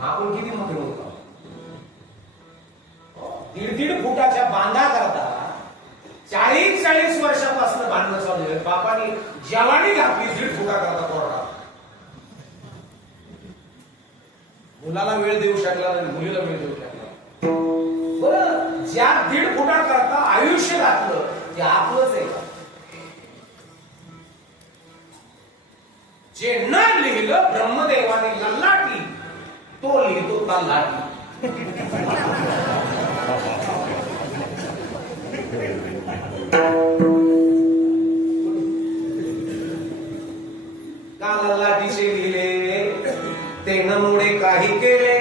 आपण किती मोठे मूर्ख. 1.5 फुटाच्या बांधा करता 40 वर्षापासून बांधणं चालू आहे. बापाने जवानी घातली 1.5 फुटा करता कोरडा. मुलाला वेळ देऊ शकला नाही, मुलीला वेळ देऊ शकला. बरं ज्या 1.5 फुटा करता आयुष्य घातलं ते आपलंच आहे का? जे न लिहिलं ब्रह्मदेवाने लल्लाटी तो लिहितो तल्लाटी. का लल्लाटीचे लिहिले ते नमुडे काही केले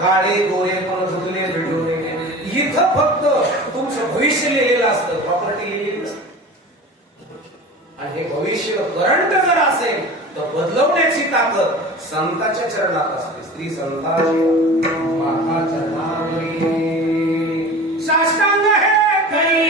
काळे गोरे पण झुकले भिडून. इथं फक्त तुमचं भविष्य लिहिलेलं असतं, प्रॉपर्टी लिहिलेली नसते. आणि हे भविष्य करंट जर असेल तर बदलवण्याची ताकद संताच्या चरणात असते. स्त्री संताची माता चरणावरी साष्टांग हे करी.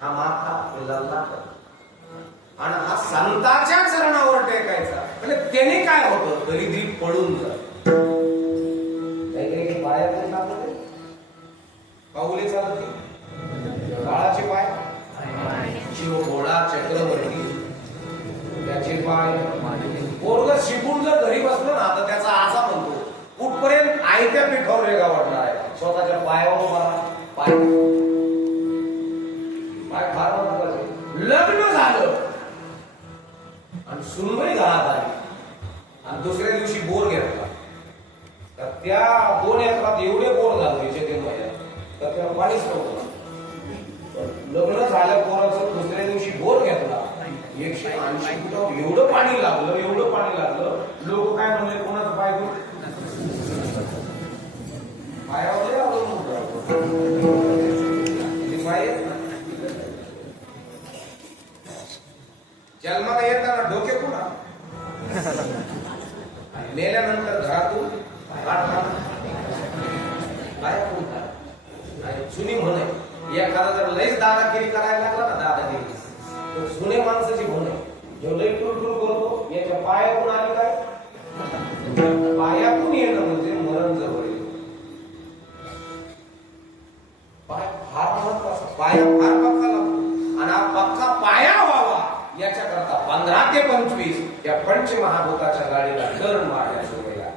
हा माथा आणि हा संताच्या चरणावर टेकायचा. म्हणजे त्याने काय होतं दरिद्री पडून जात. काही पाया पाऊले चालत काळाचे पाय शिव घोडा चक्रवर्ती त्याचे पाय. पोरग शिकून जर घरी बसलो ना तर त्याचा आजा म्हणतो कुठपर्यंत आयत्या पिठावर रेगा वाढणार आहे. स्वतःच्या पायावर उभा पाय फार महत्वाचे. लग्न झालं आणि सुनबाई घरात आली आणि दुसऱ्या दिवशी बोर घेतला तर त्या 2 एकरात एवढे बोर झाले ते महिन्यात तर त्याला पाणीच नव्हतं. लग्न झाल्या पोराचं दुसऱ्या दिवशी बोर घेतला 180 फुटावर एवढं पाणी लागलं. लोक काय म्हणले कोणाचं पाय पायावर पाय जन्माला येताना डोके पुन्हा मेल्यानंतर घरातून जुनी म्हणे एखादा जर लईच दादागिरी करायला लागला ना दादागिरी तर जुने माणसाची म्हणे जो लई टुरटुर करतो याच्या पायातून पायातून येणं म्हणजे मरण जवळ येणं. पाय फार महत्वाचा, पाया फार पक्का लागतो आणि हा पक्का पाया व्हावा याच्याकरता 15 ते 25 या पंचमहाभूताच्या गाडीला टर्न मारण्याचं वेळ आहे.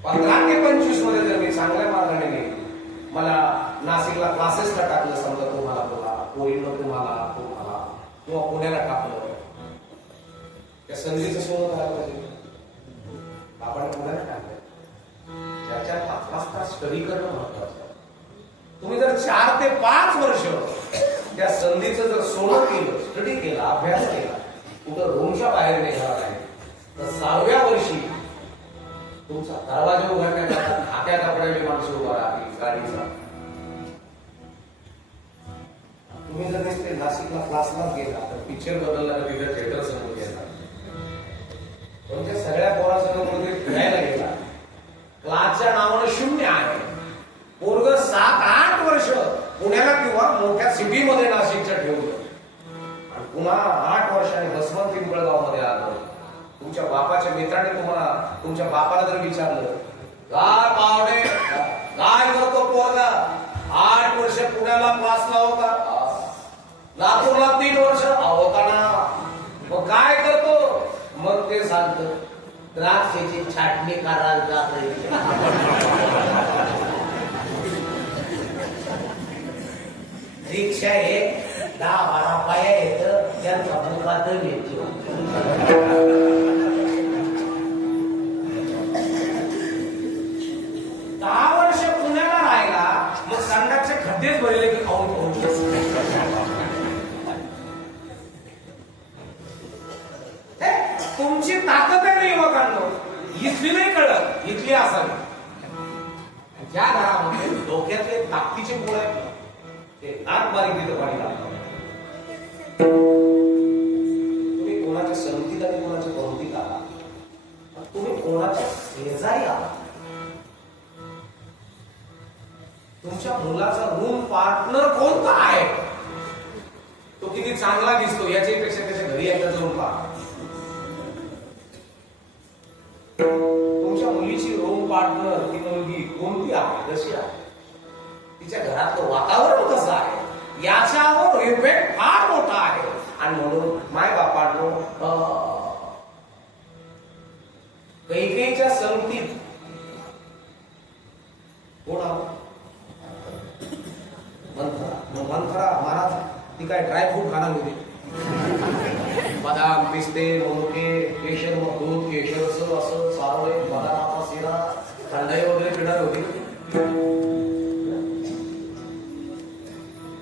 15 ते 25 मध्ये जर मी चांगल्या मार्गाने गेलो, मला नाशिकला क्लासेसला टाकलं, समजा तुम्हाला तुम्हाला किंवा पुण्याला टाकलं, त्या संधीचं सोडून झालं पाहिजे. आपण पुण्याला टाकलं, त्याच्या 5 तास स्टडी करणं महत्वाचं. तुम्ही जर 4 ते 5 वर्ष त्या संधीचं जर सोडून केलं, स्टडी केला, अभ्यास केला, कुठं रूमच्या बाहेर निघाला नाही, तर 6व्या वर्षी तुमचा दरवाजा उघडण्याचा खात्या कपड्याने माणसं उभा राहतील गाडीचा. तुम्ही जर दिसते नाशिकला क्लासला गेला तर पिक्चर बदलला तर तिथे थिएटर समोर गेला, पण त्या सगळ्या पोरासमोर फिरायला गेला, क्लासच्या नावानं 0 आहे. पोरग 7-8 वर्ष पुण्याला किंवा मोठ्या सिटीमध्ये नाशिकच्या ठेवलं आणि पुन्हा 8 वर्षांनी हसवंत पिंपळगाव मध्ये आलं. तुमच्या बापाच्या मित्राने तुम्हाला, तुमच्या बापाला जर विचारलं, काय पावडे काय करतो पोरगा, 8 वर्ष पुण्याला क्लासला होता, लातूरला 3 वर्ष होता ना, मग काय करतो, मग ते सांगतो द्राक्षाची छाटणी करायला जाते. रिक्षा हे 10-12 पाया येत, त्यांचा मुखात येतो. 10 वर्ष पुण्याला राहिला, मग संडासचे खड्डेच भरले की खाऊन तुमची ताकद आहे ना युवकांनो, इथली नाही कळत, इथली असावी. ज्या घरामध्ये डोक्यातले ताकदीचे पोळ आहेत ते नाक बारीक तिथं पाणी लागतं. तुम्ही कोणाच्या संगतीत आणि कोणाच्या भोवतीत आहात, तुम्ही कोणाच्या शेजारी आहात, तुमच्या मुलाचा रूम पार्टनर कोणता आहे, तो किती चांगला दिसतो याच्यापेक्षा त्याच्या घरी एकदा जाऊन पहा. तुमच्या मुलीची रूम पार्टनर ती मुलगी कोणती आहे, कशी आहे, तिच्या घरातलं वातावरण कसं आहे, याच्यावर इफेक्ट फार मोठा आहे. आणि म्हणून माय बापांनो, कैकेयीच्या संगतीत कोण आहो, मंथरा महाराज, ती काय ड्रायफ्रूट खाणार होती, बदाम, पिस्ते, मनुके, केशर, दूध, केशर असं सारोळे, बदामाचा शिरा, थंडाई वगैरे पिणार होती.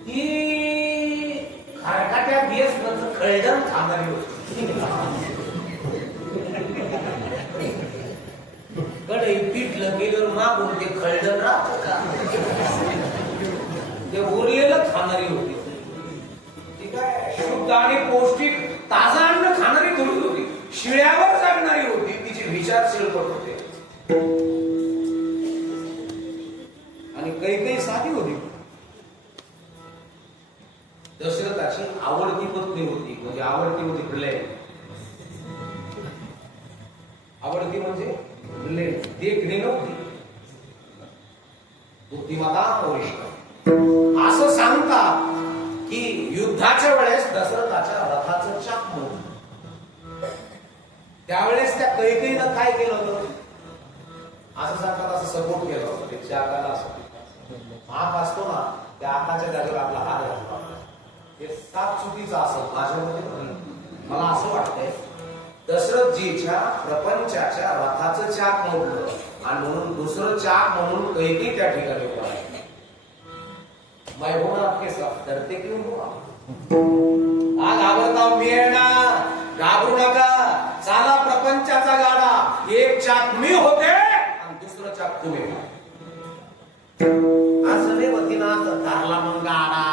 ती खारकाट्या बीएस मधलं खळदण खाणारी होती. कडे पिठलं गेलं मागून ते खळदण राहत का, ते उरलेलं खाणारी होती. ती काय शुद्ध आणि पौष्टिक ताजा अन्न खाणारी थोडी होती, शिळ्यावर जगणारी होती. तिचे विचार शिळपट होते आणि काही साधी होती. दशरथाची आवडती पत्नी होती, म्हणजे आवडती होती ब्लेड. आवडती म्हणजे ब्लेड, देखणी नव्हती, बुद्धिमत्ता वरिष्ठ. असं सांगतात की युद्धाच्या वेळेस दशरथाच्या रथाचं चाक मोडलं. त्यावेळेस त्या कैकेयीनं काय केलं होतं, असं सांगतात, असं सपोर्ट केलं होतं. ते चाकाला असं हात असतो ना, त्या हाताच्या जागेवर आपला हात घालतो. हे साप चुकीचं असं माझ्यामध्ये मला असं वाटतंय. दशरथजीच्या प्रपंचाच्या रथाचं चाक मोडलं आणि म्हणून दुसरं चाक म्हणून कैकेयी त्या ठिकाणी उभा आहे. मैं हूं ना आपके साथ, डरते क्यों हो आप? घाबरता घाबरू नका. साला प्रपंचाचा गाडा, एक चाक मी होते आणि दुसरं चाक तुम्ही. असं वतीनाथ धरला मग गाडा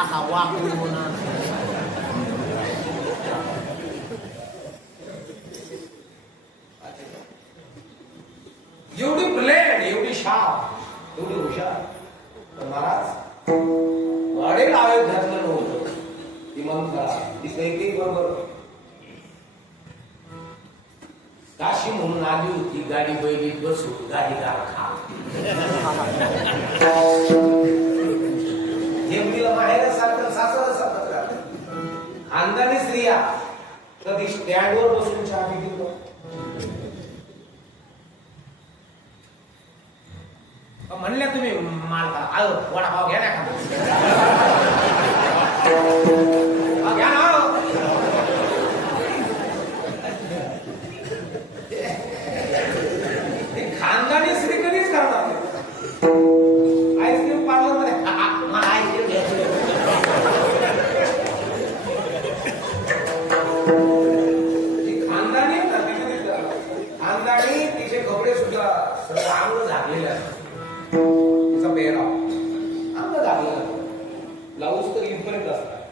असा वापरून म्हणा. एवढी ब्लेड, एवढी शाप, एवढी हुशार. तर महाराज वाडे अयोध्यातलं नव्हतं, ती मंथरा, ती कैकेयी बरोबर काशी म्हणून आली होती गाडी बैलीत बसून गाडी खा जेवढीला माहेर सारखं सासर सारखं खानदानी स्त्रिया कधी स्टँडवर बसून चहा पितील म्हणल्या तुम्ही मालका आलो वडापाव घ्या ना घ्या ना खानदानी स्त्री कधीच करतात आईस्क्रीम पार्लर मध्ये मला आईस्क्रीम घ्यायची खानदानी खानदानी तिचे कपडे सुद्धा अंग झाकलेले असतात तिचा पेहराव अंग झाकलेला ब्लाऊज तर इथपर्यंत असतात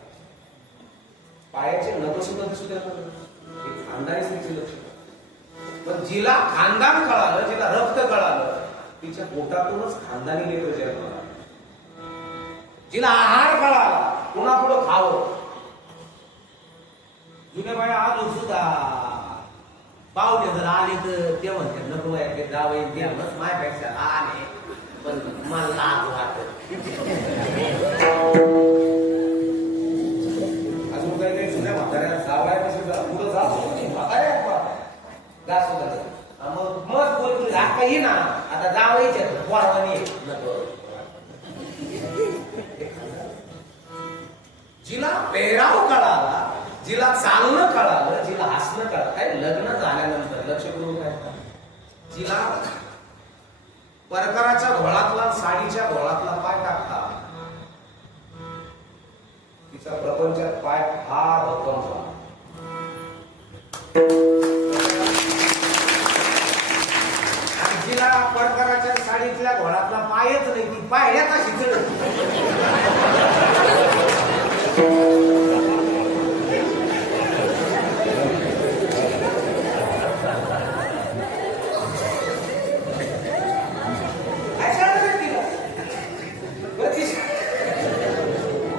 पायाचे नख सुद्धा दिसू द्या खानदानी स्त्रीचे लक्ष पण जिला खानदान कळालं जिला रक्त कळालं तिच्या पोटातूनच खानदानी लेकर जन्माला जिला आहार कळाला पुन्हा पुढं खावं जुन्या बाया आज सुद्धा पाहुणे जर आले तर ते म्हणते नको आहे जावं ते माझ्यापेक्षा आले पण मला लाज वाटत अजून काही काही जुन्या म्हाताऱ्या जावया कसं पुढं जात म्हाताऱ्या मग बोल काही ना आता जावायचे पोरावानी जिला पेहराव कळाला जिला चालणं कळालं जिला हसणं कळालं काय लग्न झाल्यानंतर लक्ष करून काय जिला परकराच्या घोळातला साडीच्या घोळातला पाय टाकता तिचा प्रपंचात पाय फार भक्कम झाला जिला परकराच्या साडीतल्या घोळातला पायच नाही ती पायऱ्या का शिकत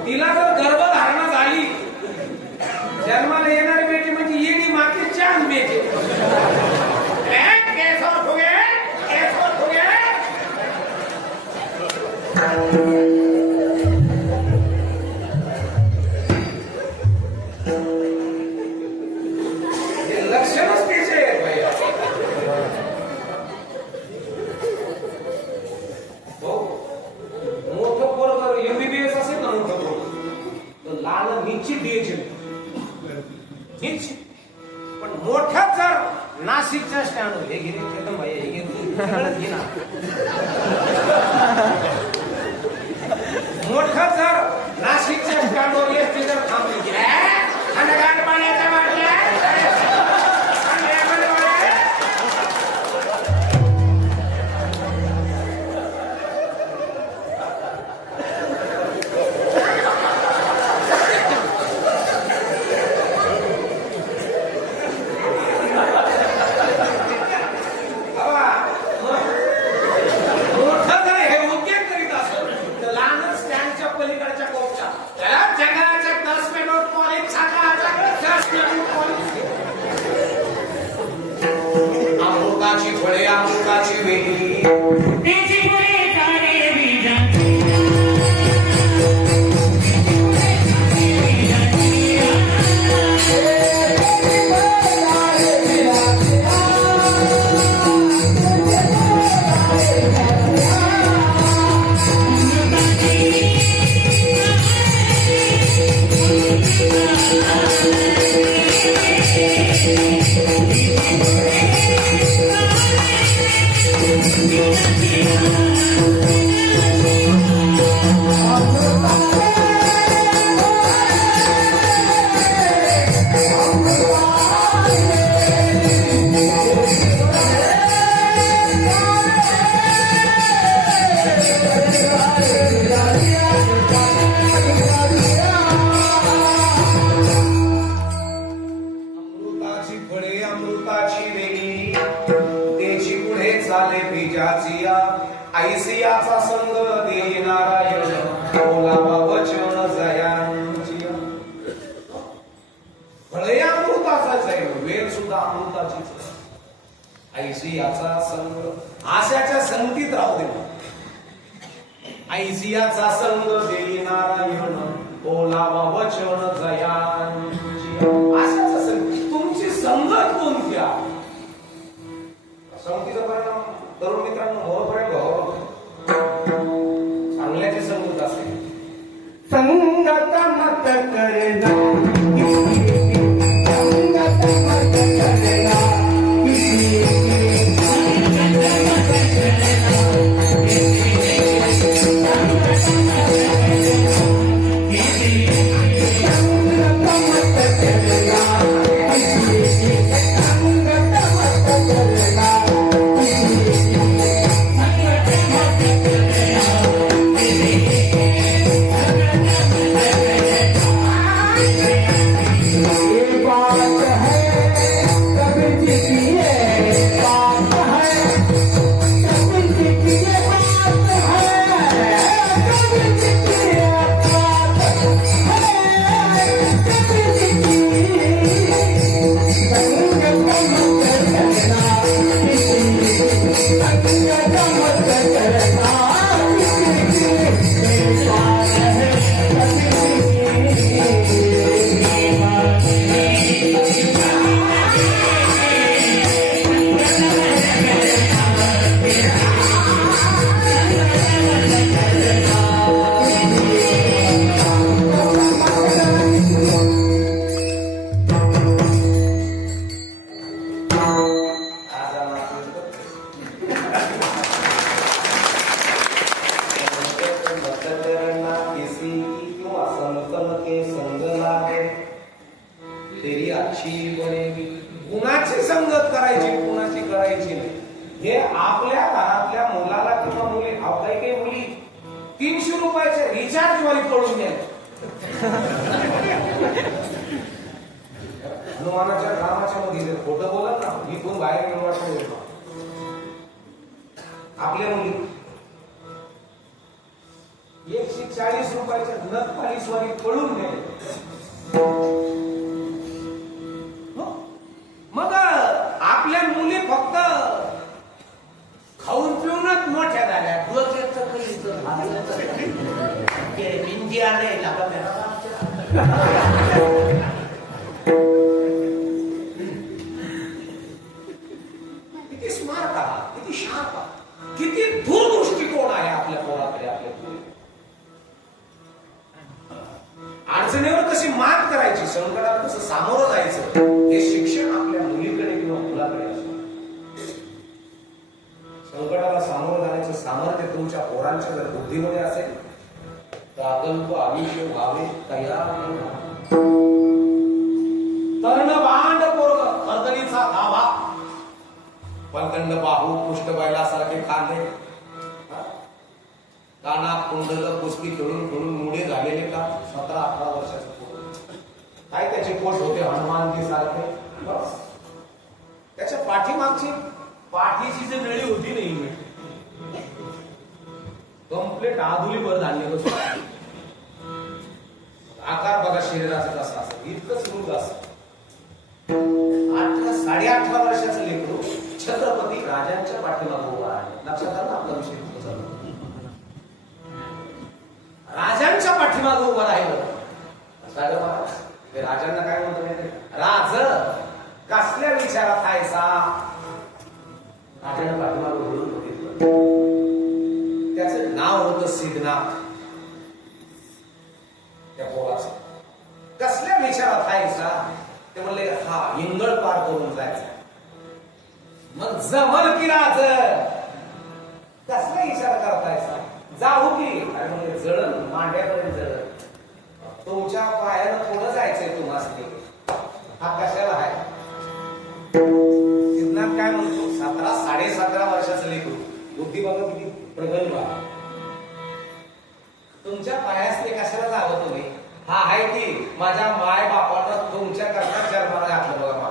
तिला जर गर्भधारणा झाली जन्माला येणारी बेटी म्हणजे येडी मागे चांद बेटी लक्षणच त्याचे भैया मोठं पोरं एमबीबीएस असेल ना मोठं लहान निश्चित द्यायचे निश्चित पण मोठ्यात जर नाशिकच्या स्टँड हे घेणे चेतन भाई हे घे ना मोठं जर नाशिकच्या स्टँडवर एसटी जर थांबली थंडगार पाण्याच्या बाटल्या फळे अमृताची वेली ऐसियाचा संग देई नारायण बोलावा वचन जयांची फळे अमृताचाच आहे वेल सुद्धा अमृताचीच ऐसी याचा संग आशाच्या संगतीत राहू दे. ऐसी याचा संग देई नारायण बोलावा वचन जयांची. आशाचा संग तुमची संगत कोणती आहे? संगतीचा परिणाम तरुण मित्रांनो मोहपर्यंत भाव चांगल्याची संगत असेल. संगत मत करना संगत मत करना कुणाची संगत करायची कुणाची करायची नाही हे आपल्या घरातल्या मुलाला किंवा मुली काही काही मुली 300 रुपयाच्या रिचार्ज वाली पडून द्या. हनुमानाच्या रामाच्या मध्ये खोटं बोलत ना मी कोण बाहेर गेलो वाटतो. आपल्या मुली 140 रुपयाच्या नथ पालिश वाली पडून द्या. मग आपल्या मुली फक्त खाऊन पिऊनच मोठ्या झाल्या. इंडिया नाही किती स्मार्ट आहात, किती शार्प आहात, किती दूरदृष्टिकोन आहे आपल्या पोराकडे. आपल्या अडचणीवर कशी मात करायची, संकटाला कसं सामोरं जायचं हे शिक्षण आपल्या मुलीकडे किंवा मुलाकडे असतं. संकटाला सामोरं जाण्याचं सामर्थ्य तुमच्या पोरांच्या जर बुद्धीमध्ये असेल तर अकल्प आयुष्य व्हावे तयार. कर्णभांड पोरग कर्दनीचा गाभा पलकंड बाहू पुष्ट बैलासारखे खांदे कानात कुंडल कुस्ती खेळून खेळून मुडे झालेले का 17-18 वर्षाचे पोर. काय त्याचे पोट होते हनुमानजी सारखे. त्याच्या पाठीमागची पाठीची जी नळी होती नाही कम्प्लीट आधुली वर धान्य आकार बघा शरीराचा कसा असं इतकंच रूप असत. 18-18 वर्षाचं लेकरू छत्रपती राजांच्या पाठीमागे उभा आहे. लक्षात आलं आपला विषय राजांच्या पाठीमागे उभा राहिलं. राजांना काय म्हणतो राज कसल्या विचारात आहेसा. राजांना पाठीमागे बोलून बघितलं. त्याचं नाव होतं सिद्धनाथ. त्या पोराचं कसल्या विचारात आहेसा ते म्हणले हा इंगळ पार करून जायचा. मग जमल की राज कसला विचार करतायसा जाऊ की. अरे म्हणजे जळण मांड्यापर्यंत जळण तुमच्या पायानं पुढं जायचंय तुम्हाला. हा कशाला आहे. सिद्धनाथ काय म्हणतो 17-17.5 वर्षाचं लेकरू बुद्धी बघा किती प्रगल्भ आहे. तुमच्या पायास ते कशाला जावं तुम्ही. हा आहे की माझ्या माय बापानं तुमच्या करता जन्माला घातलं बघा. मा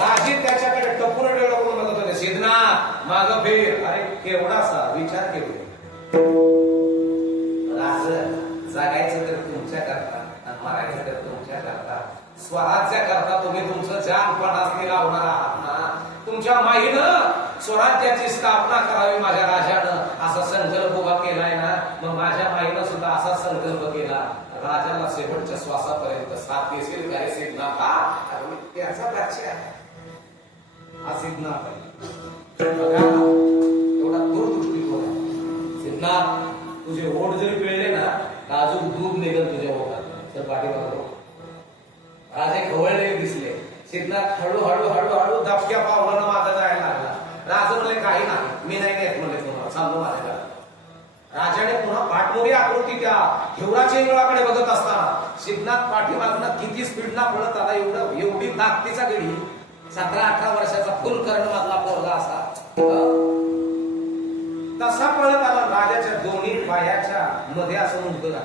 राजी त्याच्याकडे टपूर डोळा करून बघत होते. सिद्धनाथ माग फेर. अरे केवढासा विचार केला. राज जगायचं तर तुमच्या करता आणि मरायचं तर तुमच्या करता. स्वराज्याकरता तुम्ही तुमचं जानपणास लावणार आहात ना. तुमच्या माईनं स्वराज्याची स्थापना करावी माझ्या राजानं असा संकल्प उभा केलाय ना. मग माझ्या माईनं सुद्धा असा संकल्प केला, राजाला शेवटच्या श्वासापर्यंत साथ देशील काय सिद्धनाथा. त्याचा बादशाह आहे हा सिद्धनाथ आहे. बघा एवढा दूरदृष्टिकोन आहे. सिद्धनाथ तुझे ओठ जरी पिळले ना तर अजून दूध निघत तुझ्या ओठात. तर पाठीमागं राजे खवळले दिसले. सिद्धनाथ हळूहळू हळूहळू दबक्या पावलानं मागं जायला लागला. राजा म्हणले काही नाही, मी नाही नेत म्हणले तुम्हाला, चाललो माझ्या. राजाने पुन्हा पाठमोरी आकृती त्या हिवराच्या इंगळाकडे बघत असताना सिद्धनाथ पाठीमागनं किती स्पीडना पळत आला. एवढी ताकदीचा गडी 17-18 वर्षाचा फुल कर्ण मधला पोरगा असा तसा पळत आला. राजाच्या दोन्ही पायाच्या मध्ये असं मुंडकं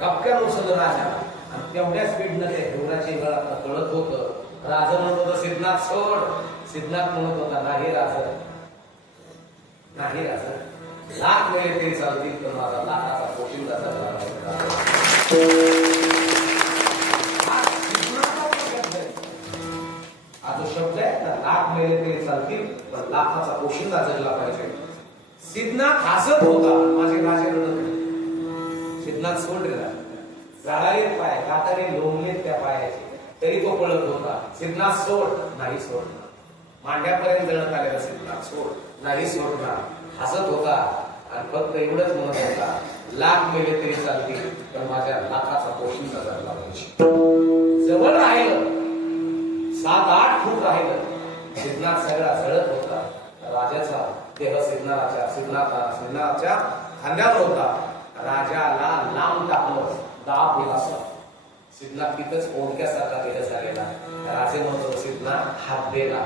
कपक्यान उचललं राजाला आणि तेवढ्या स्पीडनं ते हिवराच्या इंगळात पळत होतं. राजा म्हणत होता सिद्धनाथ सोड. सिद्धनाथ म्हणत होता नाही राजा, नाही राजा, लाख वेळे ते चालतील पण माझा लाखाचा पोशिंदा चालला. हा जो शब्द आहे ना, लाख वेळे ते चालतील पण लाखाचा पोशिंदा जगला पाहिजे. सिद्धनाथ हसत होता, माझे राजे रडत होते. सिद्धनाथ सोडलेला जाळाले पाय काटाने लोंबलेत त्या पायाचे तरी तो पळत होता. सिद्धनाथ सोड, नाही सोडणार. मांड्यापर्यंत जळत आलेला सिद्धनाथ सोड, नाही सोडणार. हसत होता आणि फक्त एवढंच म्हणत होता, लाख मेले तरी चालतील पण माझ्या लाखाचा पोशिंदा जगला पाहिजे. जवळ राहिलं 7-8 फूट राहिलं. सिद्धनाथ सगळा जळत होता. राजाचा देह सिद्धनाथाच्या खांद्यावर होता. राजाला लांब टाकलं 10 फूट असं. सिद्धनाथ तिथंच ओढक्यासारखा देह झालेला. राजे म्हणतो सिद्धनाथ हात देला.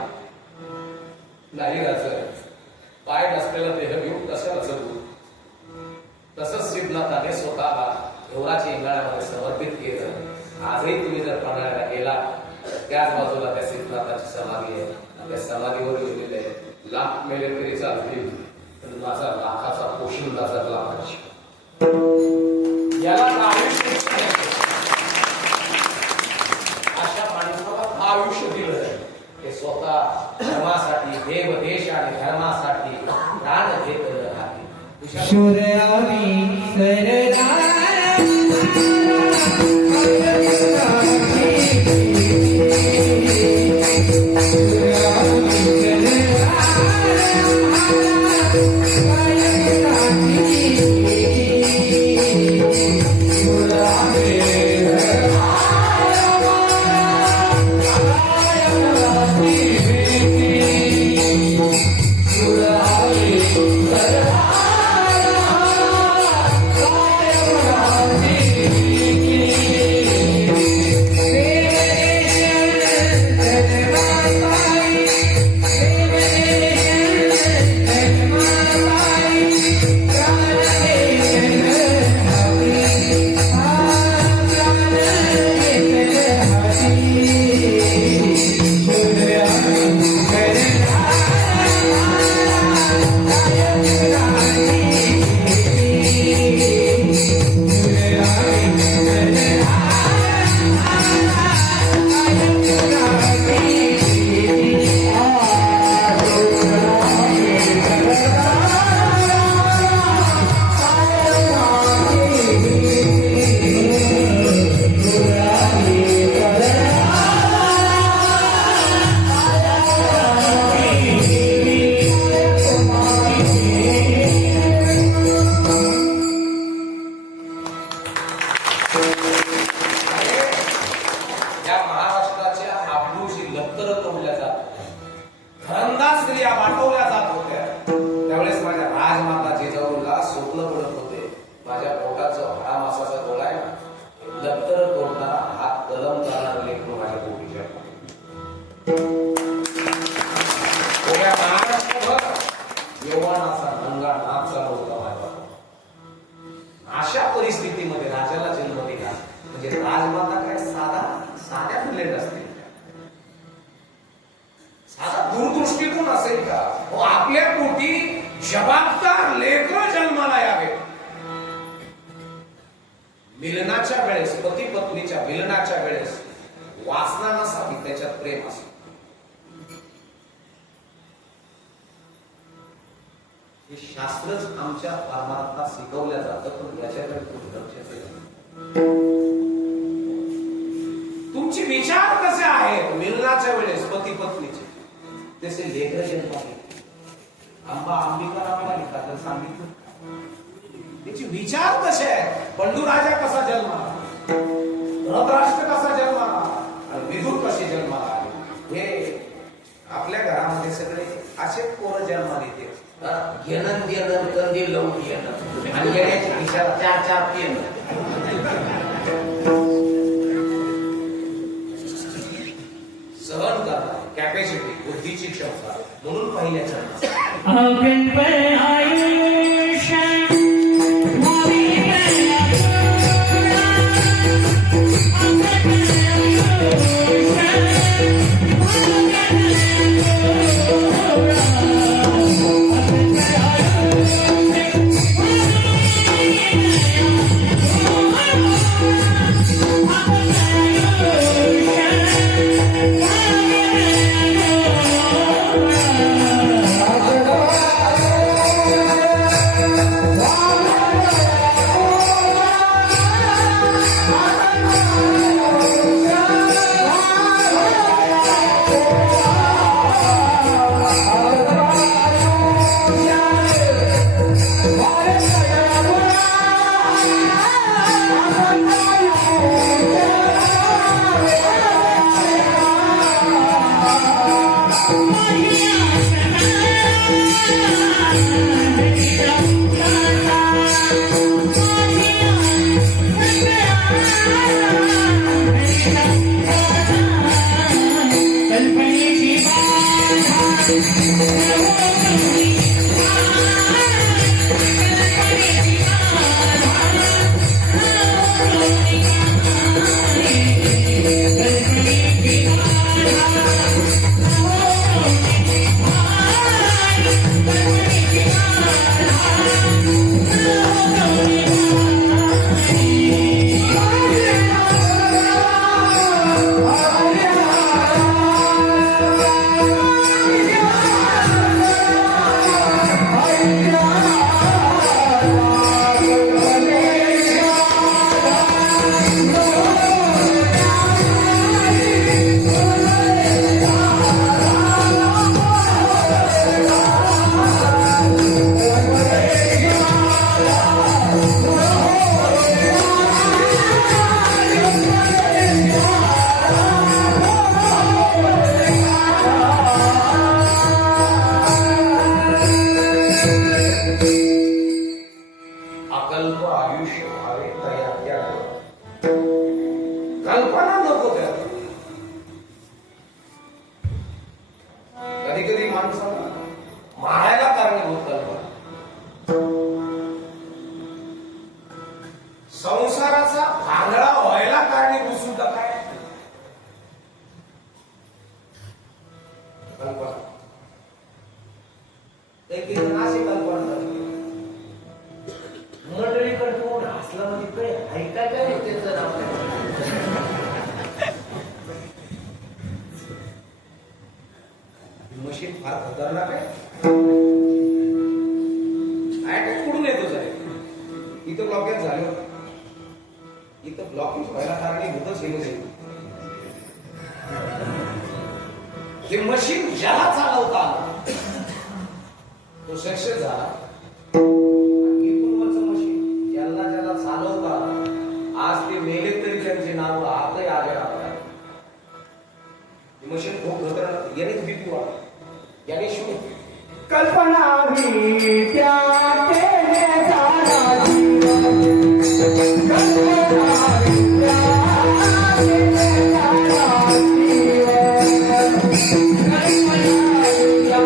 नाही राजा, पाय नसलेला देह घेऊन कशाला जगू. तसंच सिद्धनाथाने स्वतःला हिवराच्या इंगळामध्ये समर्पित केलं. आजही तुम्ही जर पन्हाळ्याला गेला त्याच बाजूला त्या सिद्धनाथाची समाधी आहे. त्या समाधीवर लिहिलेले आहे, लाख मेले तरी चालतील पण माझा लाखाचा पोशिंदा जगला पाहिजे. याला आयुष्य अशा माणसाला आयुष्य दिलं आहे. ते स्वतः धर्मासाठी, देव देश आणि धर्मासाठी प्राण देत राहते. सूर्यावी सरदार अशा परिस्थितीमध्ये राजाला जन्म दिला म्हणजे राजमाता काय साध्या फुलेट असतील, साधा दूरदृष्टिकोन असेल का? आपल्या पोटी जबाबदार लेकरं जन्माला यावे. मिलनाच्या वेळेस, पती पत्नीच्या मिलनाच्या वेळेस वासना नसावी, त्याच्यात प्रेम असावं. हे शास्त्रच आमच्या परमात्मा शिकवल्या जातं, पण याच्याकडे खूप लक्ष द्यायचं. तुमचे विचार कसे आहेत मिलनाच्या वेळेस पती पत्नीचे, तसे लेकर जन्माले. आंबा अंबिका नावाला लिहितात तर सांगितलं त्याचे विचार कसे आहेत. बंडूराजा कसा जन्माला, धृतराष्ट्र कसा जन्माला आणि विदुर कसे जन्माला आले, हे आपल्या घरामध्ये सगळे असे पोरं जन्माला येते. घेणं देणं कंदील लावून येणं आणि येण्याचे विचार 4-4 पेन. सहन करणं, कॅपॅसिटी, बुद्धीची क्षमता, म्हणून पहिल्या अकल्प आयुष्य व्हावे तया कल्पना नको त्या. कधी कधी माणसाला मारायला कारणीभूत कल्पना, संसाराचा भांगडा व्हायला कारणीभूत सुद्धा काय कल्पना. एक अशी कल्पना मंडळी करतो हसला म्हणजे काय ऐकायचं नाही त्याचं नाव मशीन फार खतरनाक आहे. अटॅक कुठून येतो साहेब. इथं ब्लॉकेज झालं, इथं ब्लॉकेज व्हायला कारणीभूतच हे मशीन ज्याला चालवता आलं तो सक्सेस झाला. ज्याला चालवता आज ते मेले तरी त्यांचे नाव आजही आले आहे. मशीन खूप खतरनाक. यानेच भीती वाढ, याने शिव कल्पना भी क्या तेरे सारा जीवन, कल्पना भी क्या तेरे सारा जीवन, कल्पना भी क्या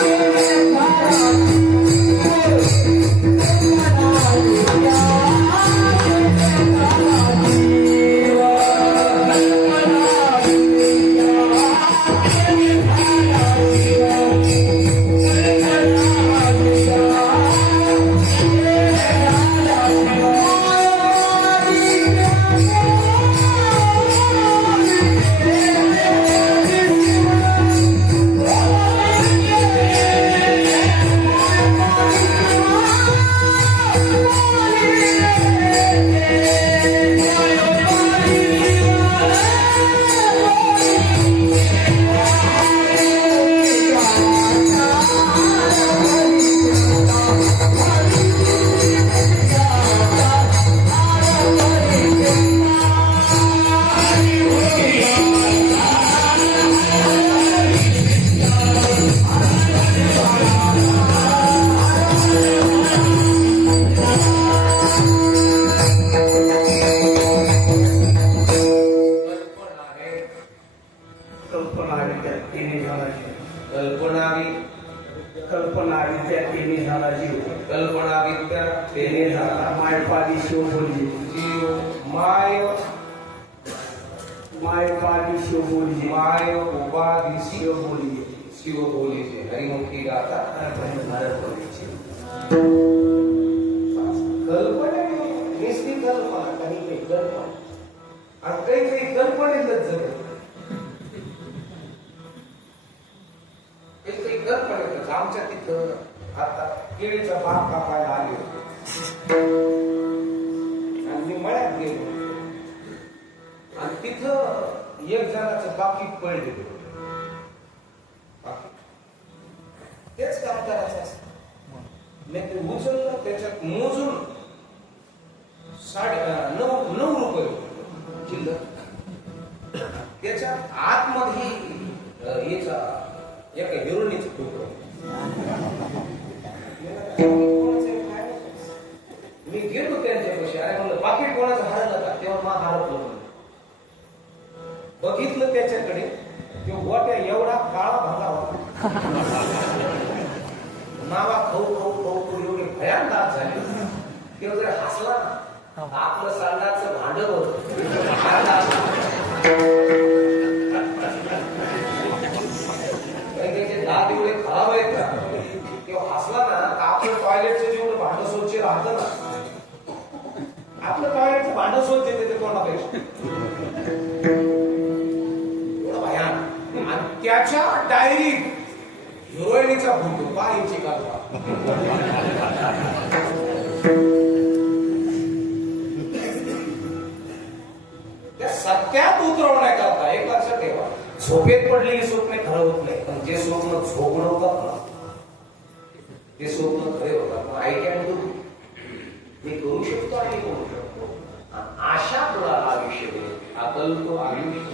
तेरे सारा जीवन, कल्पना कल्पना विद्या तेने झाला जीव कल्पना विद्या तेने झाला मायपादी शिव बोलली जीव माय मायपादी शिव बोलली माय उपाधी शिव बोलली शिव बोलीचे हरिमुखी गाता कल्पना नुसती कल्पना काही कल्पना आणि काही कल्पनेतच जगत काही कल्पनेतच आमच्या तिथं आता केळीचा बाग कापायला आले होते आणि मी मळ्यात गेलो आणि तिथं एक जणाचं पाकीट पडलेलं तेच काम करायचं असतं मी ते उचललं त्याच्यात मोजून 9.5 रुपये चिल्लर त्याच्यात आतमध्ये याचा एका हिरोनीचं फोटो मी गेलो त्यांच्यापाशी अरे म्हणलं पाकिट कोणाचं हरलं का तेव्हा मला हरपलं बघितलं त्याच्याकडे ते गोट्या एवढा काळा भागा होता नावा खाऊ खाऊ खाऊ खाऊ एवढे भयान दात झाले तेव्हा जर हसला ना आपलं सांडाचं भांड होत त्याचे दात एवढे खराब आहेत का तेव्हा हसला ना आपलं टॉयलेटचं जेवढं भांड स्वच्छ राहतं ना आपलं टॉयलेटचं भांड स्वच्छ येते ते कोणापेक्षा एवढं भयान आणि त्याच्या डायरीत हिरोईनीचा फोटो पाहायची का त्या सत्यात उतरवण्याकरता एक लक्षात ठेवा झोपेत पडलेली स्वप्ने खरं होत नाही पण जे स्वप्न झोपण होतात ना ते स्वप्न खरे होतात आय कॅन डू मी करू शकतो आणि करू शकतो आशा तुला आयुष्य अकल्प आयुष्य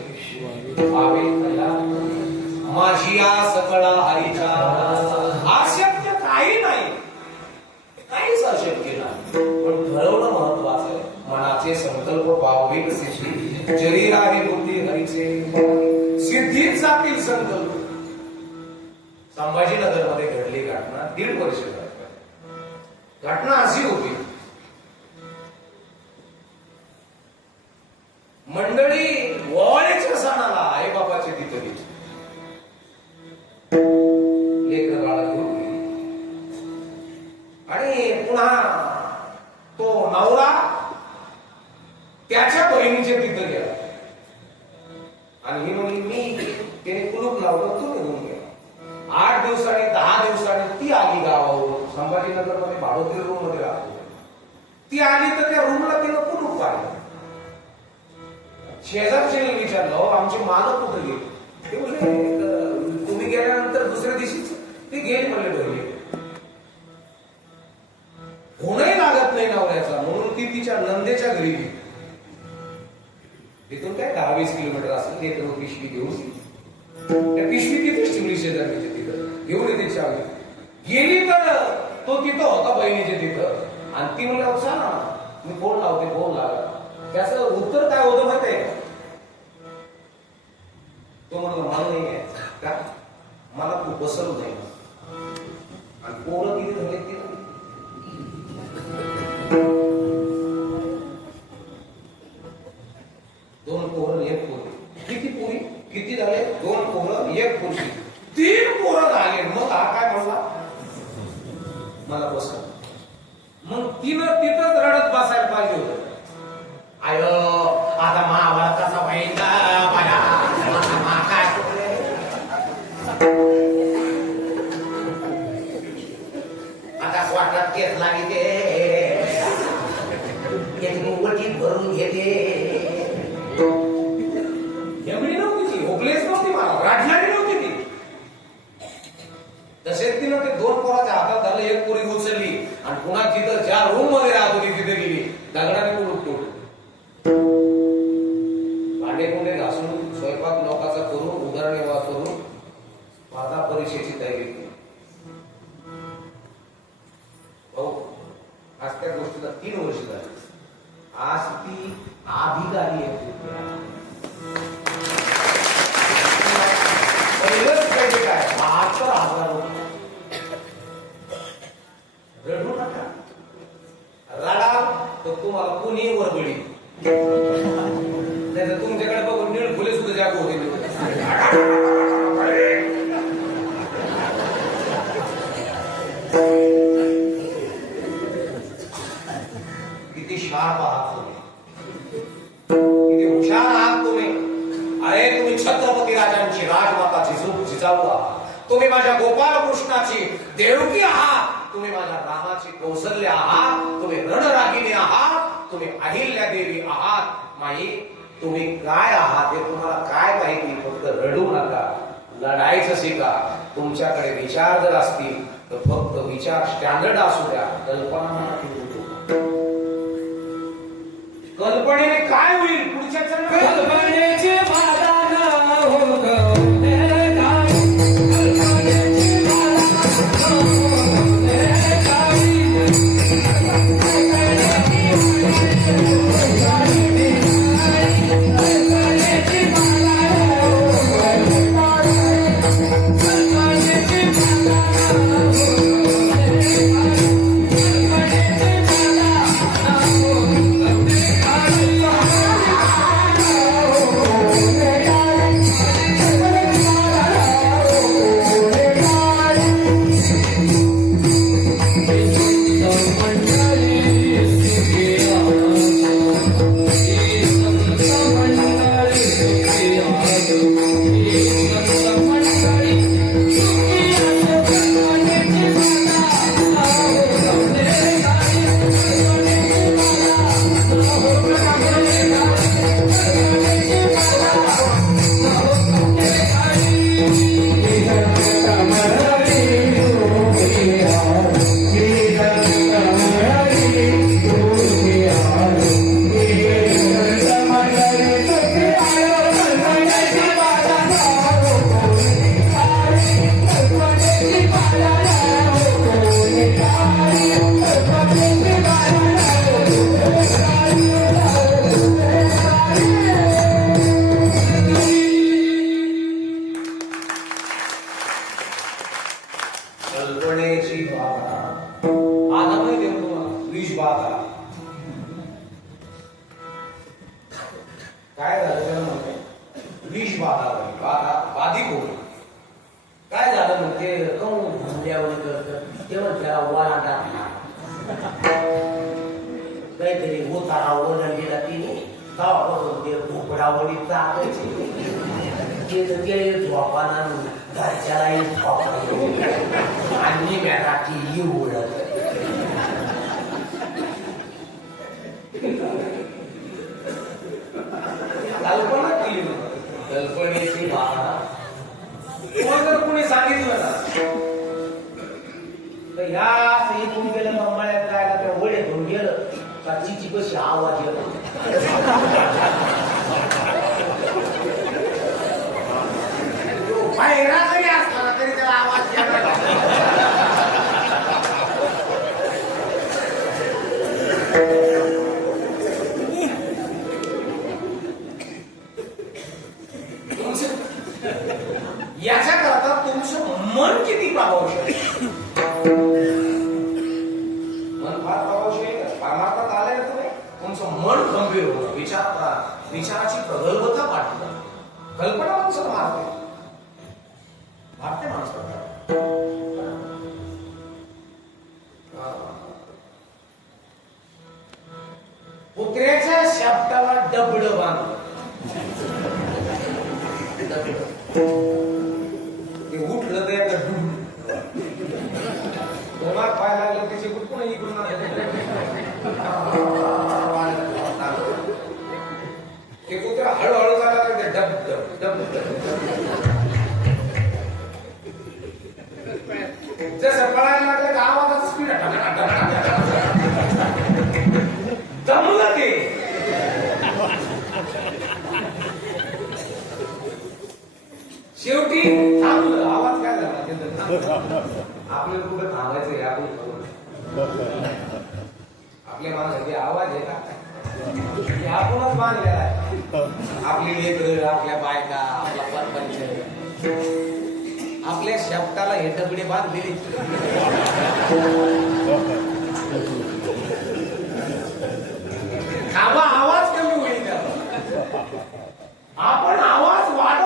माझी आस कळा हरीचा अशक्य काही नाही काहीच अशक्य नाही पण ठरवणं महत्वाचं आहे मनाचे संकल्प भाविक सिद्धी जरी आहे बुद्धी हरीचे सिद्धीत जातील संकल्प संभाजीनगर मध्ये घडली घटना 1.5 वर्ष घटना अशी होती मंडळी वॉळीच्या सणाला आई बाबाचे तिथे लेकर बाळा घेऊन आणि पुन्हा तो नवरा त्याच्या बहिणीच्या तिथं गेला आणि ही म्हणली मी त्याने कुलूप लावलं तू निघून गेला 8 दिवसांनी 10 दिवसांनी ती आली गावावरून संभाजीनगर मध्ये भाडोत्री रूम मध्ये राहतो ती आली तर त्या रूमला तिनं कुलूप पाहिलं शेजारचे विचारलं आमचे मालक कुठे गेले ते बोलले तुम्ही गेल्यानंतर दुसऱ्या दिवशीच ते गेले म्हणले बहिले होणही लागत नाही नवऱ्याचा म्हणून ती तिच्या नंदेच्या घरी गेली तिथून काय 10-20 किलोमीटर असेल एक पिशवी घेऊन त्या पिशवी तिथेच ठेवली शेजारच्या तिथं घेऊन येते चावी गेली तर तो तिथं होता बहिणीच्या तिथं आणि ती म्हणलं सांगा मी फोन लावते फोन लावा त्याचं उत्तर काय होतं माहिती आहे तो म्हणलं मला नाही आहे का मला तू बसवलं नाही आणि पोरं किती झाले ते 2 पोरं 1 पोरी किती पोरी किती झाले 2 पोरं 1 पोरगी 3 पोरं झाले मग हा काय म्हणला मला बसव मग तिनं तिथंच रडत बसायला पाहिजे होतं आय आता महाभारताचा बहीण काय आता वाटात केस लागते मुंगटीत भरून घेते एवढी नव्हती ती होपलेस नव्हती मला राठणारी नव्हती ती तसेच तिनं ते 2 पोराच्या हातात झालं 1 पोरी उचलली आणि पुन्हा तिथं ज्या रूम मध्ये राहत होती तिथे गेली दगडाने कुलूप तोडलं भांडे कोंडे घासून होईल. किती शार्प आहात तुम्ही, किती हुशार आहात तुम्ही. अरे तुम्ही छत्रपती राजांची राजमाताची झोप जिजाऊ आहात. तुम्ही माझ्या गोपाल कृष्णाची देवकी आहात. तुम्ही माझ्या रामाची कौशल्य आहात. तुम्ही रणरागिणी आहात. तुम्ही अहिल्या देवी आहात. माई तुम्ही काय आहात हे तुम्हाला काय माहिती. फक्त रडू नका, लढायचं शिका. तुमच्याकडे विचार जर असतील तर फक्त विचार स्टँडर्ड असू द्या. कल्पनेने काय होईल पुढच्या कल्पनेचे बाळाला हो ग. कल्पनेची बाधा. आता माहिती आहे तुम्हाला विष बाधा काय झालं. त्याला म्हणते विष बाधा होईल. बाधा बाधिक होईल. काय झालं म्हणते म्हणल्यावर करत तेव्हा त्याला वारा टाकला काहीतरी उतारा ओरडलेला तिने तेव्हापासून ते भोपडावडी चाकायचे ते झोपाना घरच्यालाही झोपा आणि मॅराठी उडत. कल्पना केली कल्पनेची बाधा. जर कोणी सांगितलं ना तर ह्या सही तुम्ही गेलं मंगळ्यात जायला त्या वडे घेऊन गेलं का तिची कशी आवाज येतो. बाहेरा जरी असला तरी त्याला आवाज येणार. याच्या करता तुमचं मन किती प्रभावशाली. मन फार प्रभावशाली आहे. परमार्थात आले ना तुम्ही तुमचं मन गंभीर होतं. विचाराची प्रगल्भता वाटते. कल्पना माणसाला मारते माणसाला. कुत्र्याच्या शब्दाला डबड बांध. ते उठलं तर डोमात पाय लागलं त्याचे कुठून इकडून ते कुत्रा हळूहळू झाला तर ते डब डब डब जसं पळायला लागलं तर आवाजाचा स्पीड दमलं ते. शेवटी थांबलं. आवाज काय झाला आपल्याला कुठं थांबायचं आपण आपल्या माणसाचे आवाज आहे का आपणच मानलेला आहे. आपली लेकरं आपल्या बायका आपला परपंच आपल्या शब्दाला हे डबडे बांधलेले. थांबा आवाज कमी होईल त्याला. आपण आवाज वाढ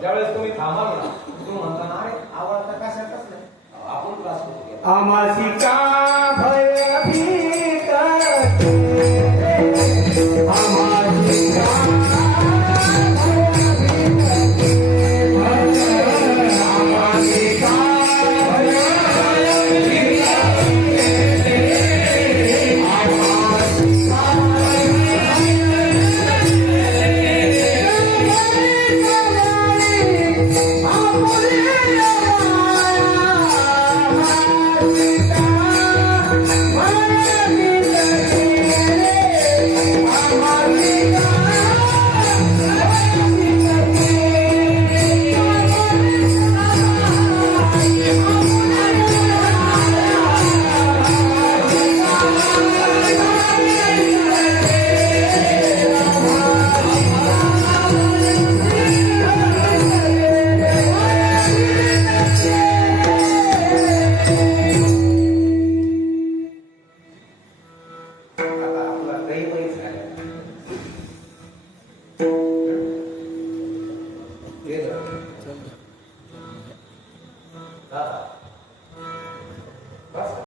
ज्यावेळेस तुम्ही थांबाल ना तुम्ही म्हणता ना अरे आवडता कशातच नाही आपण क्लास करू आमासी का भय भीतते आमासी का आमासी का आता आपला प्रेमही झाला हे धर. हा.